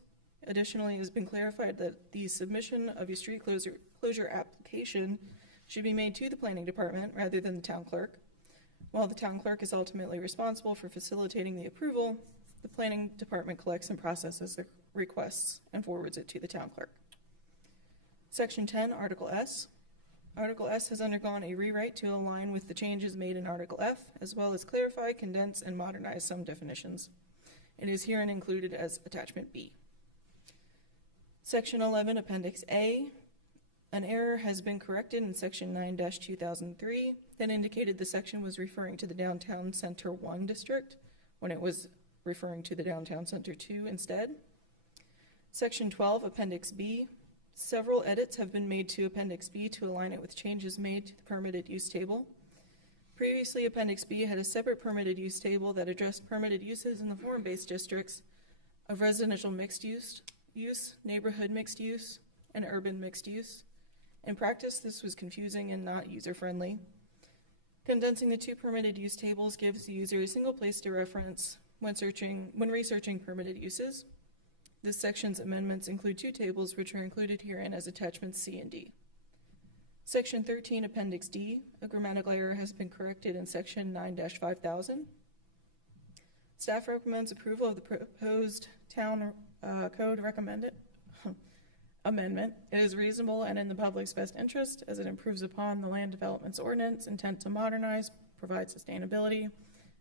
Additionally, it has been clarified that the submission of your street closure application should be made to the planning department rather than the town clerk. While the town clerk is ultimately responsible for facilitating the approval, the planning department collects and processes the requests and forwards it to the town clerk. Section 10, Article S. Article S has undergone a rewrite to align with the changes made in Article F, as well as clarify, condense, and modernize some definitions. It is herein included as Attachment B. Section 11, Appendix A. An error has been corrected in Section 9-2003 that indicated the section was referring to the Downtown Center 1 district when it was referring to the Downtown Center 2 instead. Section 12, Appendix B. Several edits have been made to Appendix B to align it with changes made to the permitted use table. Previously, Appendix B had a separate permitted use table that addressed permitted uses in the form-based districts of residential mixed use, neighborhood mixed use, and urban mixed use. In practice, this was confusing and not user-friendly. Condensing the 2 permitted use tables gives the user a single place to reference when researching permitted uses. This section's amendments include 2 tables which are included herein as attachments C and D. Section 13, Appendix D, a grammatical error has been corrected in Section 9-5000. Staff recommends approval of the proposed town code recommended amendment. It is reasonable and in the public's best interest as it improves upon the land development's ordinance intent to modernize, provide sustainability,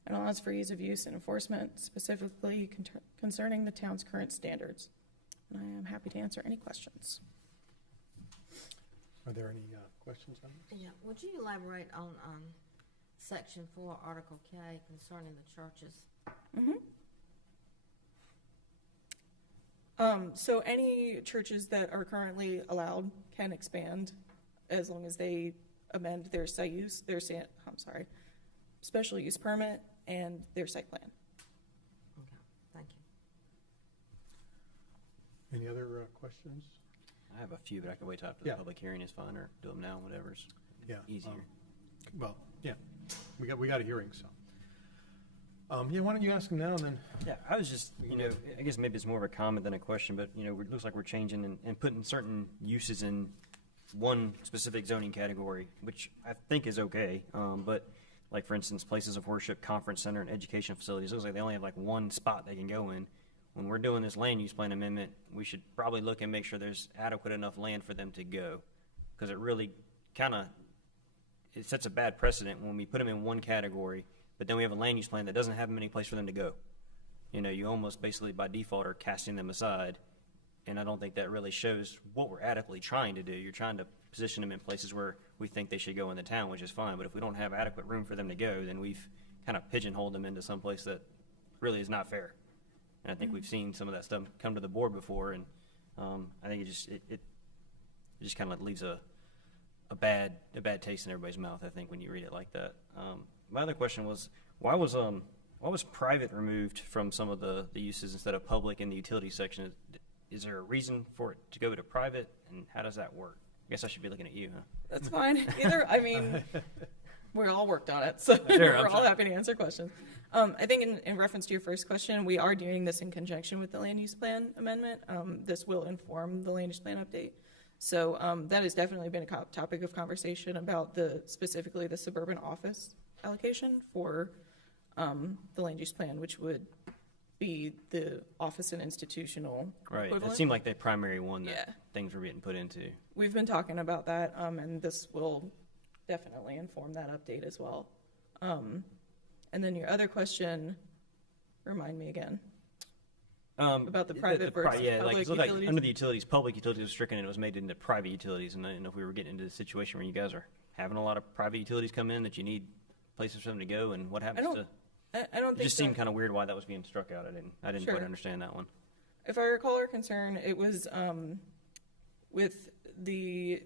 and allows for ease of use and enforcement, specifically concerning the town's current standards. And I am happy to answer any questions. Are there any questions on this? Yeah, would you elaborate on Section 4, Article K, concerning the churches? So any churches that are currently allowed can expand as long as they amend their special use permit and their site plan. Okay, thank you. Any other questions? I have a few, but I can wait till after the public hearing is fine, or do them now, whatever's easier. We got a hearing, so. Why don't you ask them now, and then? Yeah, I was just, I guess maybe it's more of a comment than a question, but, it looks like we're changing and putting certain uses in one specific zoning category, which I think is okay. But, like, for instance, places of worship, conference center, and educational facilities, it looks like they only have, like, one spot they can go in. When we're doing this land use plan amendment, we should probably look and make sure there's adequate enough land for them to go. Because it really it sets a bad precedent when we put them in one category, but then we have a land use plan that doesn't have any place for them to go. You almost basically by default are casting them aside, and I don't think that really shows what we're adequately trying to do. You're trying to position them in places where we think they should go in the town, which is fine, but if we don't have adequate room for them to go, then we've kind of pigeonholed them into some place that really is not fair. And I think we've seen some of that stuff come to the board before, and I think it just kind of leaves a bad taste in everybody's mouth, I think, when you read it like that. My other question was, why was private removed from some of the uses instead of public in the utility section? Is there a reason for it to go to private, and how does that work? I guess I should be looking at you, huh? That's fine. We all worked on it, so we're all happy to answer questions. I think in reference to your first question, we are doing this in conjunction with the land use plan amendment. This will inform the land use plan update. So that has definitely been a topic of conversation about specifically the suburban office allocation for the land use plan, which would be the office and institutional equivalent. It seemed like the primary one that things were getting put into. We've been talking about that, and this will definitely inform that update as well. And then your other question, remind me again. About the private versus public utilities. Under the utilities, public utilities was stricken and it was made into private utilities. And I didn't know if we were getting into a situation where you guys are having a lot of private utilities come in that you need places for them to go, and what happens to... I don't think it just seemed kind of weird why that was being struck out. I didn't quite understand that one. If I recall our concern, it was with the...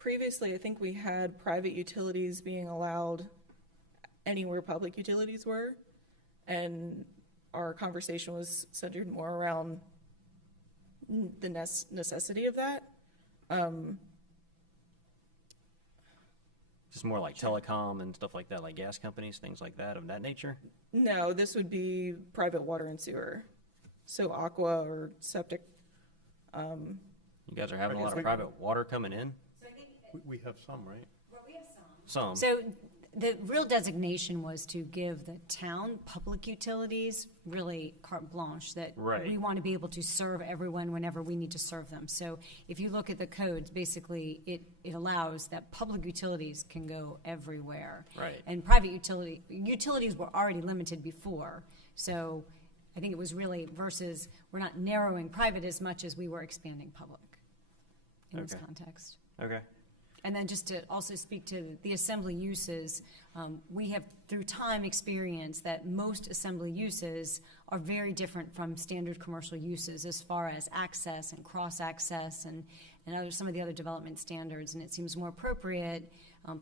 Previously, I think we had private utilities being allowed anywhere public utilities were, and our conversation was centered more around the necessity of that. Just more like telecom and stuff like that, like gas companies, things like that, of that nature? No, this would be private water and sewer. So aqua or septic. You guys are having a lot of private water coming in? We have some, right? Well, we have Some. So the real designation was to give the town public utilities really carte blanche, that we want to be able to serve everyone whenever we need to serve them. So if you look at the codes, basically it allows that public utilities can go everywhere. Right. And private utilities were already limited before. So I think it was really versus we're not narrowing private as much as we were expanding public in this context. Okay. And then just to also speak to the assembly uses, we have through time experienced that most assembly uses are very different from standard commercial uses as far as access and cross-access and some of the other development standards. And it seems more appropriate.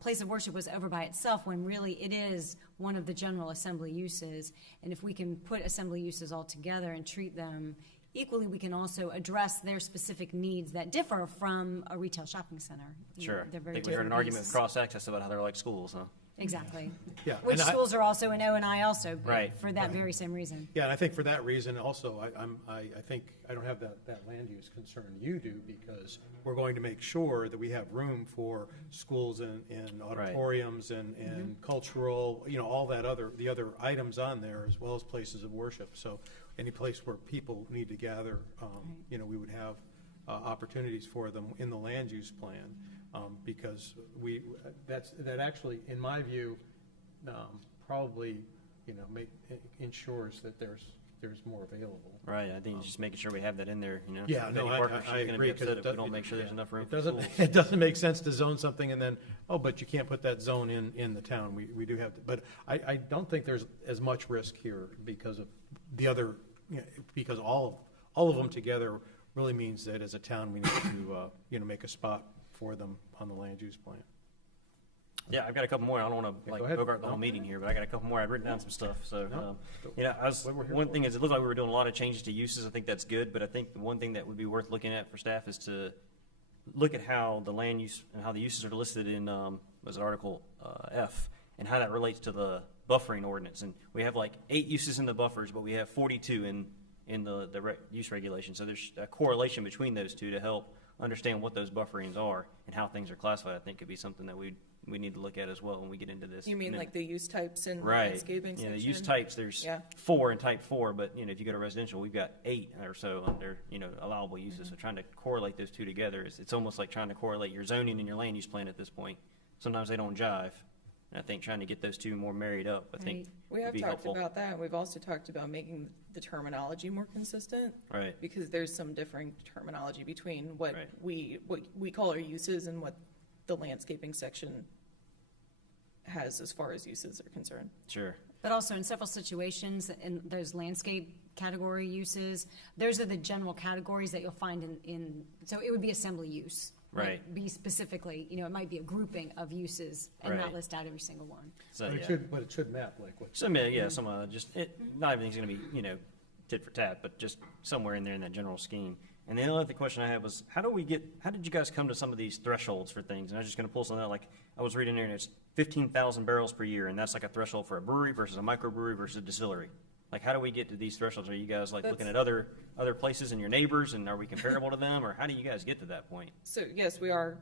Place of worship was over by itself when really it is one of the general assembly uses. And if we can put assembly uses all together and treat them equally, we can also address their specific needs that differ from a retail shopping center. Sure. They're very I think we heard an argument with cross-access about how they're like schools, huh? Exactly. Yeah, Which and schools are also in O and I also, Right. for that very same reason. Yeah, and I think for that reason also, I think I don't have that land use concern you do, because we're going to make sure that we have room for schools and auditoriums and cultural, all the other items on there, as well as places of worship. So any place where people need to gather, we would have opportunities for them in the land use plan, because that actually, in my view, probably, ensures that there's more available. Right, I think just making sure we have that in there, Yeah, no, I agree. If we don't make sure there's enough room for schools. It doesn't make sense to zone something and then, but you can't put that zone in the town. We do have to, but I don't think there's as much risk here because of the other, because all of them together really means that as a town, we need to, make a spot for them on the land use plan. Yeah, I've got a couple more. I don't want to go ahead. bogart the whole meeting here, but I got a couple more. I've written down some stuff. So, one thing is, it looks like we were doing a lot of changes to uses. I think that's good, but I think the one thing that would be worth looking at for staff is to look at how the land use and how the uses are listed in was it Article F, and how that relates to the buffering ordinance. And we have like 8 uses in the buffers, but we have 42 in the use regulation. So there's a correlation between those two to help understand what those bufferings are and how things are classified. I think could be something that we need to look at as well when we get into this. You mean like the use types and right. landscaping section? The use types, there's 4 in type 4, but if you go to residential, we've got 8 or so under allowable uses. So trying to correlate those two together it's almost like trying to correlate your zoning and your land use plan at this point. Sometimes they don't jive. And I think trying to get those two more married up, I think we have would be talked helpful. about that. We've also talked about making the terminology more consistent. Right. Because there's some differing terminology between what we call our uses and what the landscaping section has as far as uses are concerned. Sure. But also in several situations, in those landscape category uses, those are the general categories that you'll find so it would be assembly use. Right. Be specifically, it might be a grouping of uses and not list out every single one. So, but it should map like what. Not everything's going to be, tit for tat, but just somewhere in there in that general scheme. And the only other question I had was, how did you guys come to some of these thresholds for things? And I was just going to pull something out, like I was reading there, and it's 15,000 barrels per year, and that's like a threshold for a brewery versus a microbrewery versus a distillery. Like, how do we get to these thresholds? Are you guys looking at other places and your neighbors, and are we comparable to them, or how do you guys get to that point? So yes, we are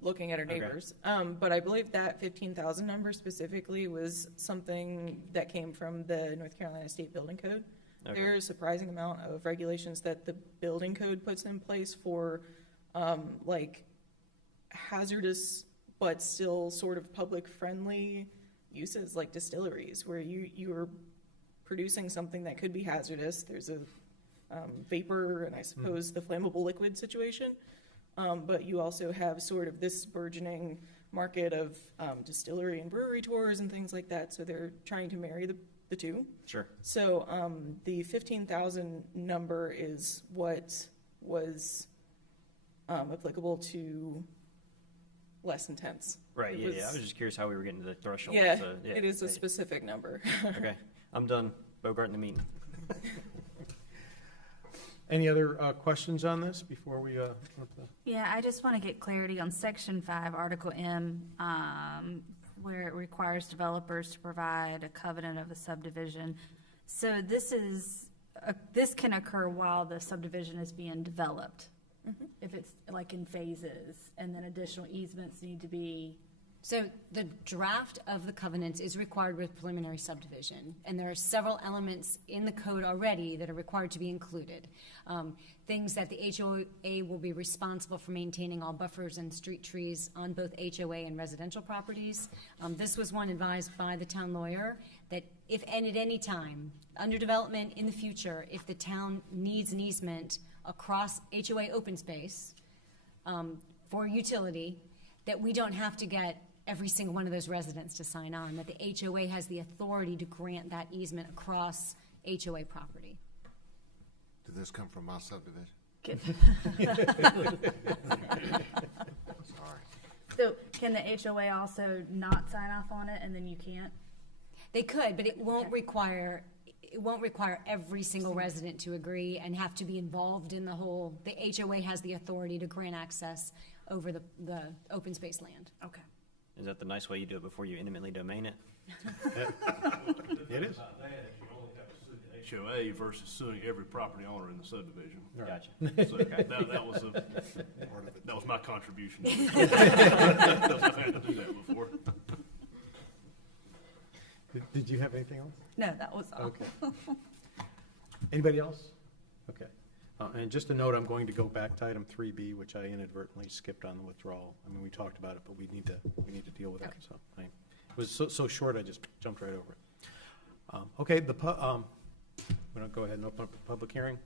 looking at our neighbors, but I believe that 15,000 number specifically was something that came from the North Carolina State Building Code. Okay. There is a surprising amount of regulations that the building code puts in place for hazardous but still sort of public friendly uses like distilleries, where you are producing something that could be hazardous. There's a vapor and I suppose the flammable liquid situation, but you also have sort of this burgeoning market of distillery and brewery tours and things like that, so they're trying to marry the two. Sure. So the 15,000 number is what was applicable to less intense. Right, I was just curious how we were getting to the threshold. Yeah, it is a specific number. Okay, I'm done bogarting the meeting. Any other questions on this before we Yeah, I just want to get clarity on Section 5, Article M, where it requires developers to provide a covenant of a subdivision. So this can occur while the subdivision is being developed, if it's like in phases, and then additional easements need to be. So the draft of the covenants is required with preliminary subdivision, and there are several elements in the code already that are required to be included. Things that the HOA will be responsible for maintaining all buffers and street trees on both HOA and residential properties. This was one advised by the town lawyer that if and at any time under development in the future, if the town needs an easement across HOA open space for utility, that we don't have to get every single one of those residents to sign on, that the HOA has the authority to grant that easement across HOA property. Did this come from my subdivision? Sorry. So can the HOA also not sign off on it and then you can't? They could, but it won't require every single resident to agree and have to be involved in the whole. The HOA has the authority to grant access over the open space land. Okay. Is that the nice way you do it before you intimately domain it? It is. HOA versus suing every property owner in the subdivision. Gotcha. So that was my contribution. I've had to do that before. Did you have anything else? No, that was all. Okay. Anybody else? Okay. And just a note, I'm going to go back to item 3B, which I inadvertently skipped on the withdrawal. I mean, we talked about it, but we need to deal with that. So it was so short, I just jumped right over it. Okay, we're going to go ahead and open up the public hearing.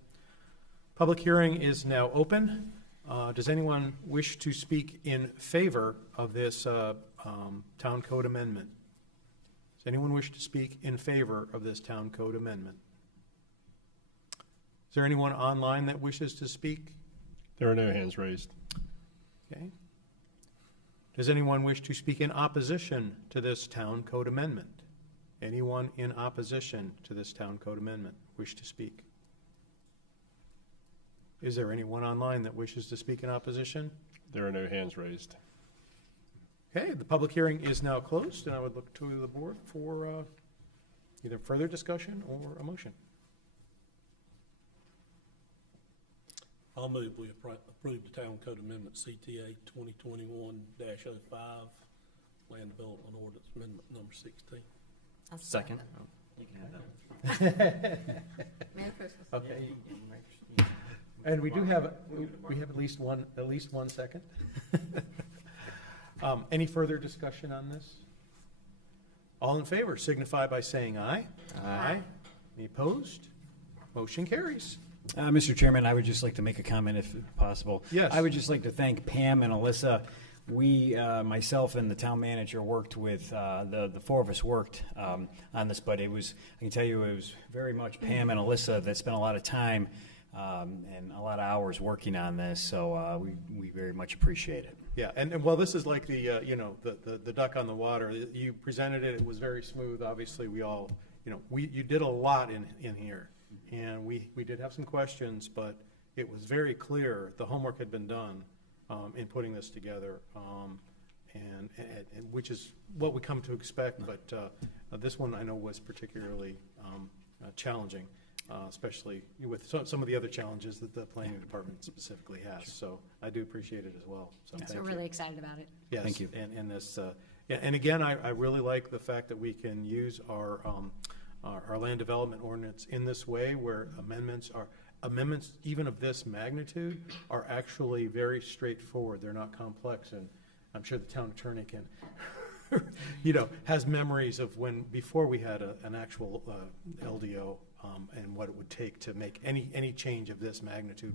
Public hearing is now open. Does anyone wish to speak in favor of this town code amendment? Does anyone wish to speak in favor of this town code amendment? Is there anyone online that wishes to speak? There are no hands raised. Okay. Does anyone wish to speak in opposition to this town code amendment? Anyone in opposition to this town code amendment wish to speak? Is there anyone online that wishes to speak in opposition? There are no hands raised. Okay, the public hearing is now closed, and I would look to the board for either further discussion or a motion. I'll move we approve the town code amendment CTA 2021-05, land development ordinance amendment number 16. Second. Oh, you can have that. Merry Christmas. Okay. And we do have at least one second. Any further discussion on this? All in favor signify by saying aye. Aye. Any opposed? Motion carries. Mr. Chairman, I would just like to make a comment if possible. Yes. I would just like to thank Pam and Alyssa. We, myself and the town manager worked with, the four of us worked on this, but I can tell you it was very much Pam and Alyssa that spent a lot of time and a lot of hours working on this, so we very much appreciate it. Yeah, and well, this is like the the duck on the water. You presented it; it was very smooth. Obviously, we all, you did a lot in here, and we did have some questions, but it was very clear the homework had been done in putting this together, and which is what we come to expect. But this one I know was particularly challenging. Especially with some of the other challenges that the planning department specifically has. So I do appreciate it as well. So we're really excited about it. Yes, thank you. And this, and again, I really like the fact that we can use our land development ordinance in this way, where amendments even of this magnitude are actually very straightforward. They're not complex, and I'm sure the town attorney can. Has memories of before we had an actual LDO, and what it would take to make any change of this magnitude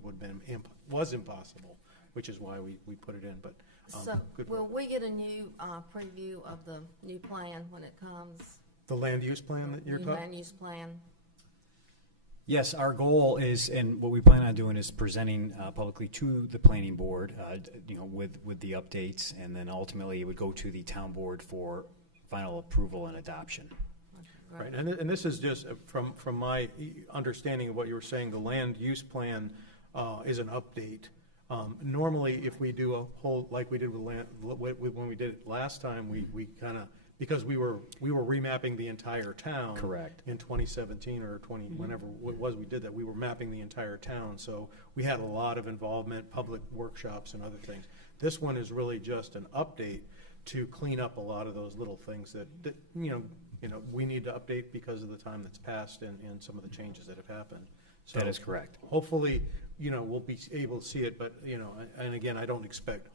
was impossible, which is why we put it in. But So good will work. we get a new preview of the new plan when it comes? The land use plan that you're New talking? land use plan? Yes, our goal is, and what we plan on doing is presenting publicly to the planning board, with the updates, and then ultimately it would go to the town board for final approval and adoption. Right, and this is just from my understanding of what you were saying, the land use plan is an update. Normally, if we do a whole, like we did when we did it last time, we kind of, because we were remapping the entire town. Correct. In 2017 or whenever it was we did that, we were mapping the entire town. So we had a lot of involvement, public workshops and other things. This one is really just an update to clean up a lot of those little things that we need to update because of the time that's passed and some of the changes that have happened. So That is correct. Hopefully, we'll be able to see it, but, and again, I don't expect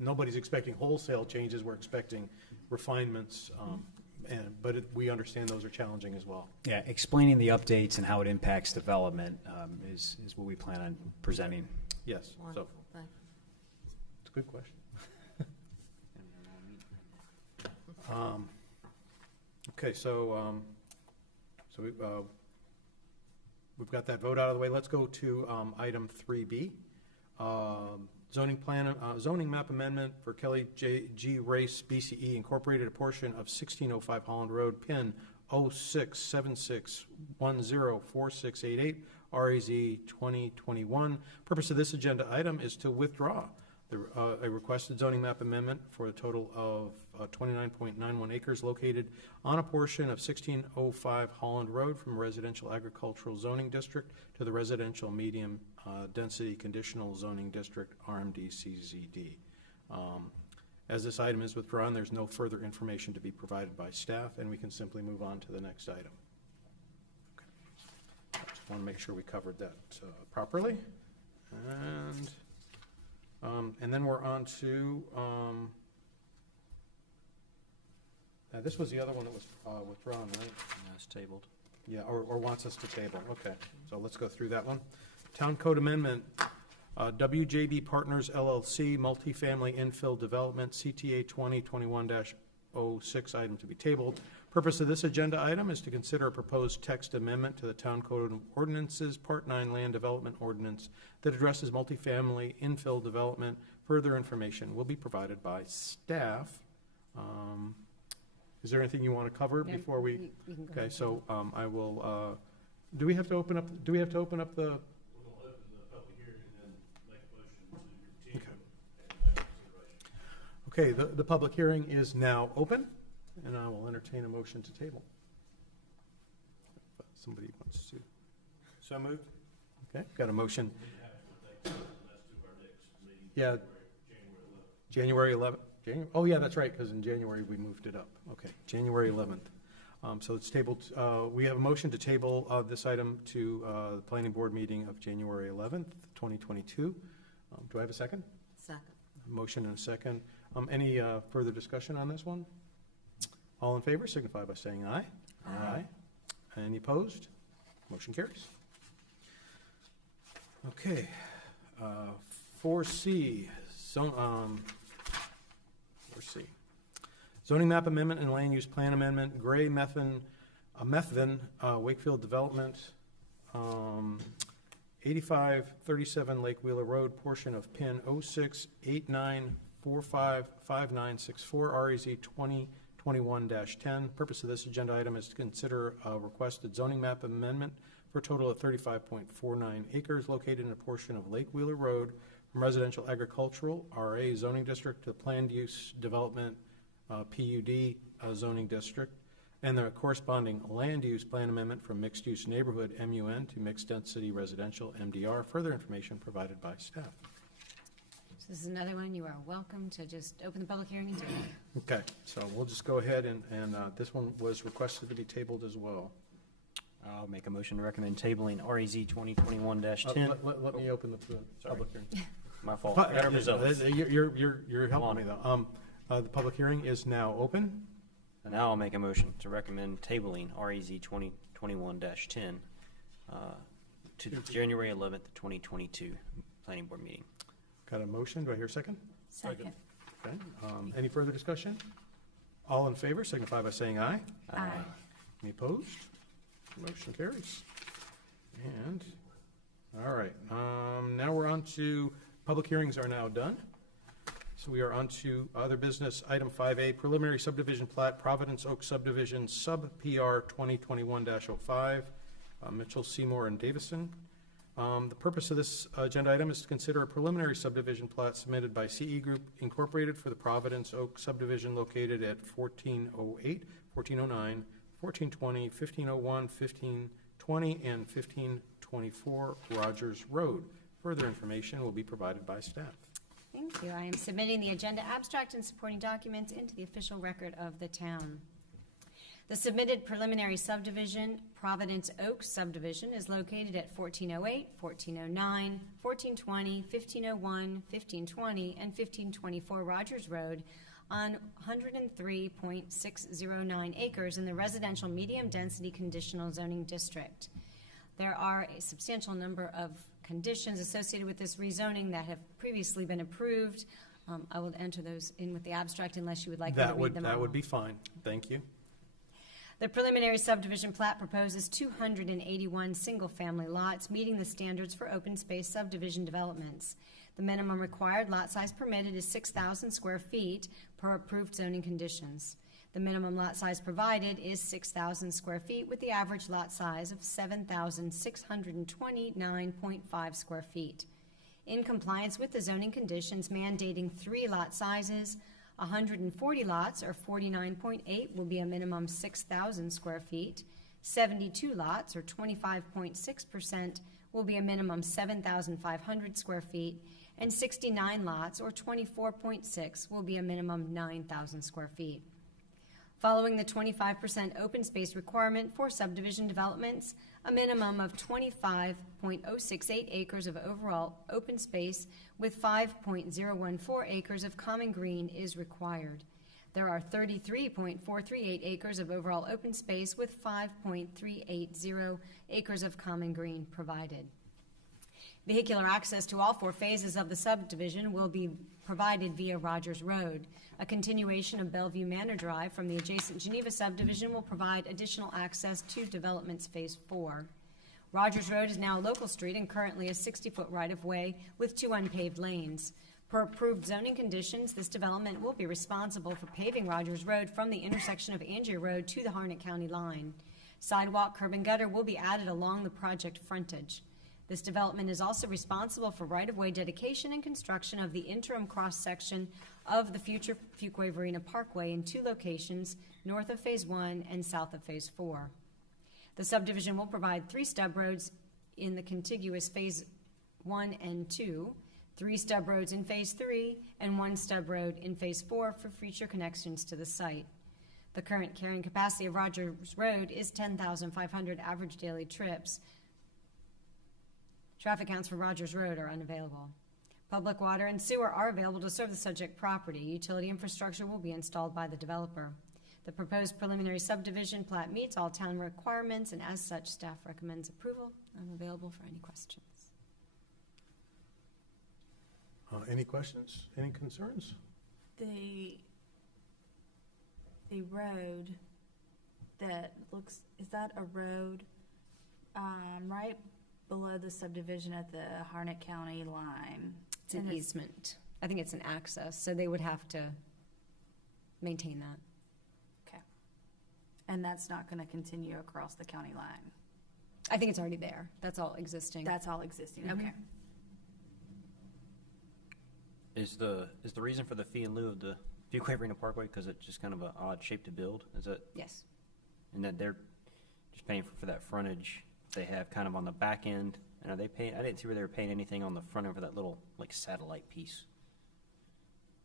nobody's expecting wholesale changes. We're expecting refinements, but we understand those are challenging as well. Yeah, explaining the updates and how it impacts development is what we plan on presenting. Yes. Wonderful, So thank it's a good question. Okay, so we've got that vote out of the way. Let's go to item 3B. Zoning map amendment for Kelly G. Race BCE Incorporated, a portion of 1605 Holland Road, PIN 0676104688, RAZ 2021. Purpose of this agenda item is to withdraw A requested zoning map amendment for a total of 29.91 acres located on a portion of 1605 Holland Road from residential agricultural zoning district to the residential medium density conditional zoning district, RMDCZD. As this item is withdrawn, there's no further information to be provided by staff, and we can simply move on to the next item. Okay. I just want to make sure we covered that properly. And then we're on to, this was the other one that was withdrawn, right? Yeah, it's tabled. Yeah, or wants us to table. Okay, so let's go through that one. Town Code Amendment, WJB Partners LLC, multifamily infill development, CTA 2021-06, item to be tabled. Purpose of this agenda item is to consider a proposed text amendment to the Town Code of Ordinances, Part 9 Land Development Ordinance that addresses multifamily infill development. Further information will be provided by staff. Is there anything you want to cover before we? You can go Okay, ahead. so I will. Do we have to open up? Do we have to open up the? Okay, the public hearing is now open, and I will entertain a motion to table. If somebody wants to. So moved. Okay, got a motion. Yeah. January 11th. Oh, yeah, that's right, because in January we moved it up. Okay, January 11th. So it's tabled. We have a motion to table this item to the planning board meeting of January 11th, 2022. Do I have a second? Second. Motion and a second. Any further discussion on this one? All in favor signify by saying aye. Aye. Any opposed? Motion carries. Okay. 4C. 4C. Zoning map amendment and land use plan amendment, Gray Methvin, Wakefield Development, 8537 Lake Wheeler Road, portion of PIN 0689455964, REZ 2021-10. Purpose of this agenda item is to consider a requested zoning map amendment for a total of 35.49 acres located in a portion of Lake Wheeler Road from residential agricultural, RA zoning district, to planned use development, PUD zoning district, and the corresponding land use plan amendment from mixed use neighborhood, MUN, to mixed density residential, MDR. Further information provided by staff. So this is another one. You are welcome to just open the public hearing and table. Okay, so we'll just go ahead and this one was requested to be tabled as well. I'll make a motion to recommend tabling REZ 2021-10. Let me open the public hearing. My fault. I got overzealous. You're helping me though. The public hearing is now open. And now I'll make a motion to recommend tabling REZ 2021-10 to the January 11th, 2022 planning board meeting. Got a motion. Do I hear a second? Second. Okay. Any further discussion? All in favor signify by saying aye. Aye. Any opposed? Motion carries. And, all right, now we're on to, public hearings are now done. So we are on to other business. Item 5A, preliminary subdivision plat, Providence Oak subdivision, sub PR 2021-05, Mitchell, Seymour, and Davison. The purpose of this agenda item is to consider a preliminary subdivision plat submitted by CE Group Incorporated for the Providence Oak subdivision located at 1408, 1409, 1420, 1501, 1520, and 1524 Rogers Road. Further information will be provided by staff. Thank you. I am submitting the agenda abstract and supporting documents into the official record of the town. The submitted preliminary subdivision, Providence Oak subdivision, is located at 1408, 1409, 1420, 1501, 1520, and 1524 Rogers Road on 103.609 acres in the residential medium-density conditional zoning district. There are a substantial number of conditions associated with this rezoning that have previously been approved. I will enter those in with the abstract unless you would like me to read them all. That would be fine. Thank you. The preliminary subdivision plat proposes 281 single-family lots, meeting the standards for open space subdivision developments. The minimum required lot size permitted is 6,000 square feet per approved zoning conditions. The minimum lot size provided is 6,000 square feet with the average lot size of 7,629.5 square feet. in compliance with the zoning conditions mandating 3 lot sizes. 140 lots, or 49.8, will be a minimum 6,000 square feet. 72 lots, or 25.6%, will be a minimum 7,500 square feet. And 69 lots, or 24.6, will be a minimum 9,000 square feet. Following the 25% open space requirement for subdivision developments, a minimum of 25.068 acres of overall open space with 5.014 acres of common green is required. There are 33.438 acres of overall open space with 5.380 acres of common green provided. Vehicular access to all 4 phases of the subdivision will be provided via Rogers Road. A continuation of Bellevue Manor Drive from the adjacent Geneva subdivision will provide additional access to development's Phase 4. Rogers Road is now a local street and currently a 60-foot right-of-way with 2 unpaved lanes. Per approved zoning conditions, this development will be responsible for paving Rogers Road from the intersection of Angier Road to the Harnett County line. Sidewalk, curb, and gutter will be added along the project frontage. This development is also responsible for right-of-way dedication and construction of the interim cross-section of the future Fuquay-Varina Parkway in 2 locations, north of Phase 1 and south of Phase 4. The subdivision will provide 3 stub roads in the contiguous Phase 1 and 2, 3 stub roads in Phase 3, and 1 stub road in Phase 4 for future connections to the site. The current carrying capacity of Rogers Road is 10,500 average daily trips. Traffic counts for Rogers Road are unavailable. Public water and sewer are available to serve the subject property. Utility infrastructure will be installed by the developer. The proposed preliminary subdivision plat meets all town requirements, and as such, staff recommends approval. I'm available for any questions. Any questions? Any concerns? The road that looks, is that a road right below the subdivision at the Harnett County line? It's an easement. I think it's an access, so they would have to maintain that. Okay. And that's not going to continue across the county line? I think it's already there. That's all existing. That's all existing, Mhm. okay. Is the reason for the fee in lieu of the Fuquay-Varina Parkway because it's just kind of an odd shape to build? Is it? Yes. And that they're just paying for that frontage they have kind of on the back end? And are they paying? I didn't see where they were paying anything on the front end for that little like satellite piece,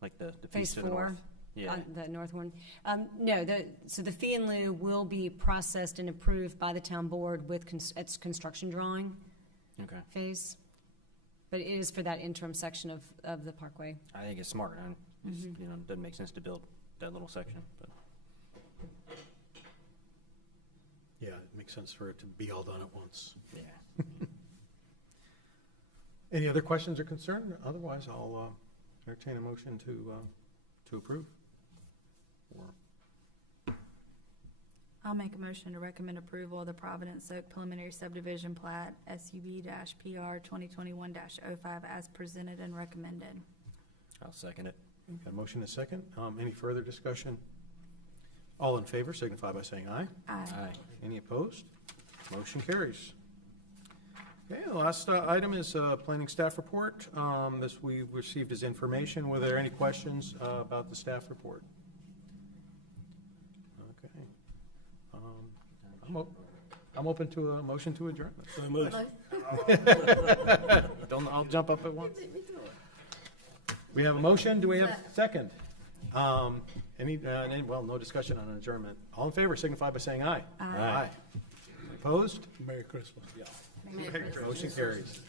like the piece Phase to the 4, north. Yeah. on the north one. No, so the fee in lieu will be processed and approved by the town board with its construction drawing Okay. phase. But it is for that interim section of the parkway. I think it's smart. It doesn't make sense to build that little section, but. Yeah, it makes sense for it to be all done at once. Yeah. Any other questions or concern? Otherwise, I'll entertain a motion to approve. I'll make a motion to recommend approval of the Providence Oak preliminary subdivision plat SUB-PR 2021-05 as presented and recommended. I'll second it. Got a motion and a second. Any further discussion? All in favor signify by saying aye. Aye. Any opposed? Motion carries. Okay, the last item is planning staff report. This we received as information. Were there any questions about the staff report? Okay. I'm open to a motion to adjourn. So moved. I'll jump up at once. We have a motion. Do we have a second? Well, no discussion on adjournment. All in favor signify by saying aye. Aye. Opposed? Merry Christmas, y'all. Motion carries.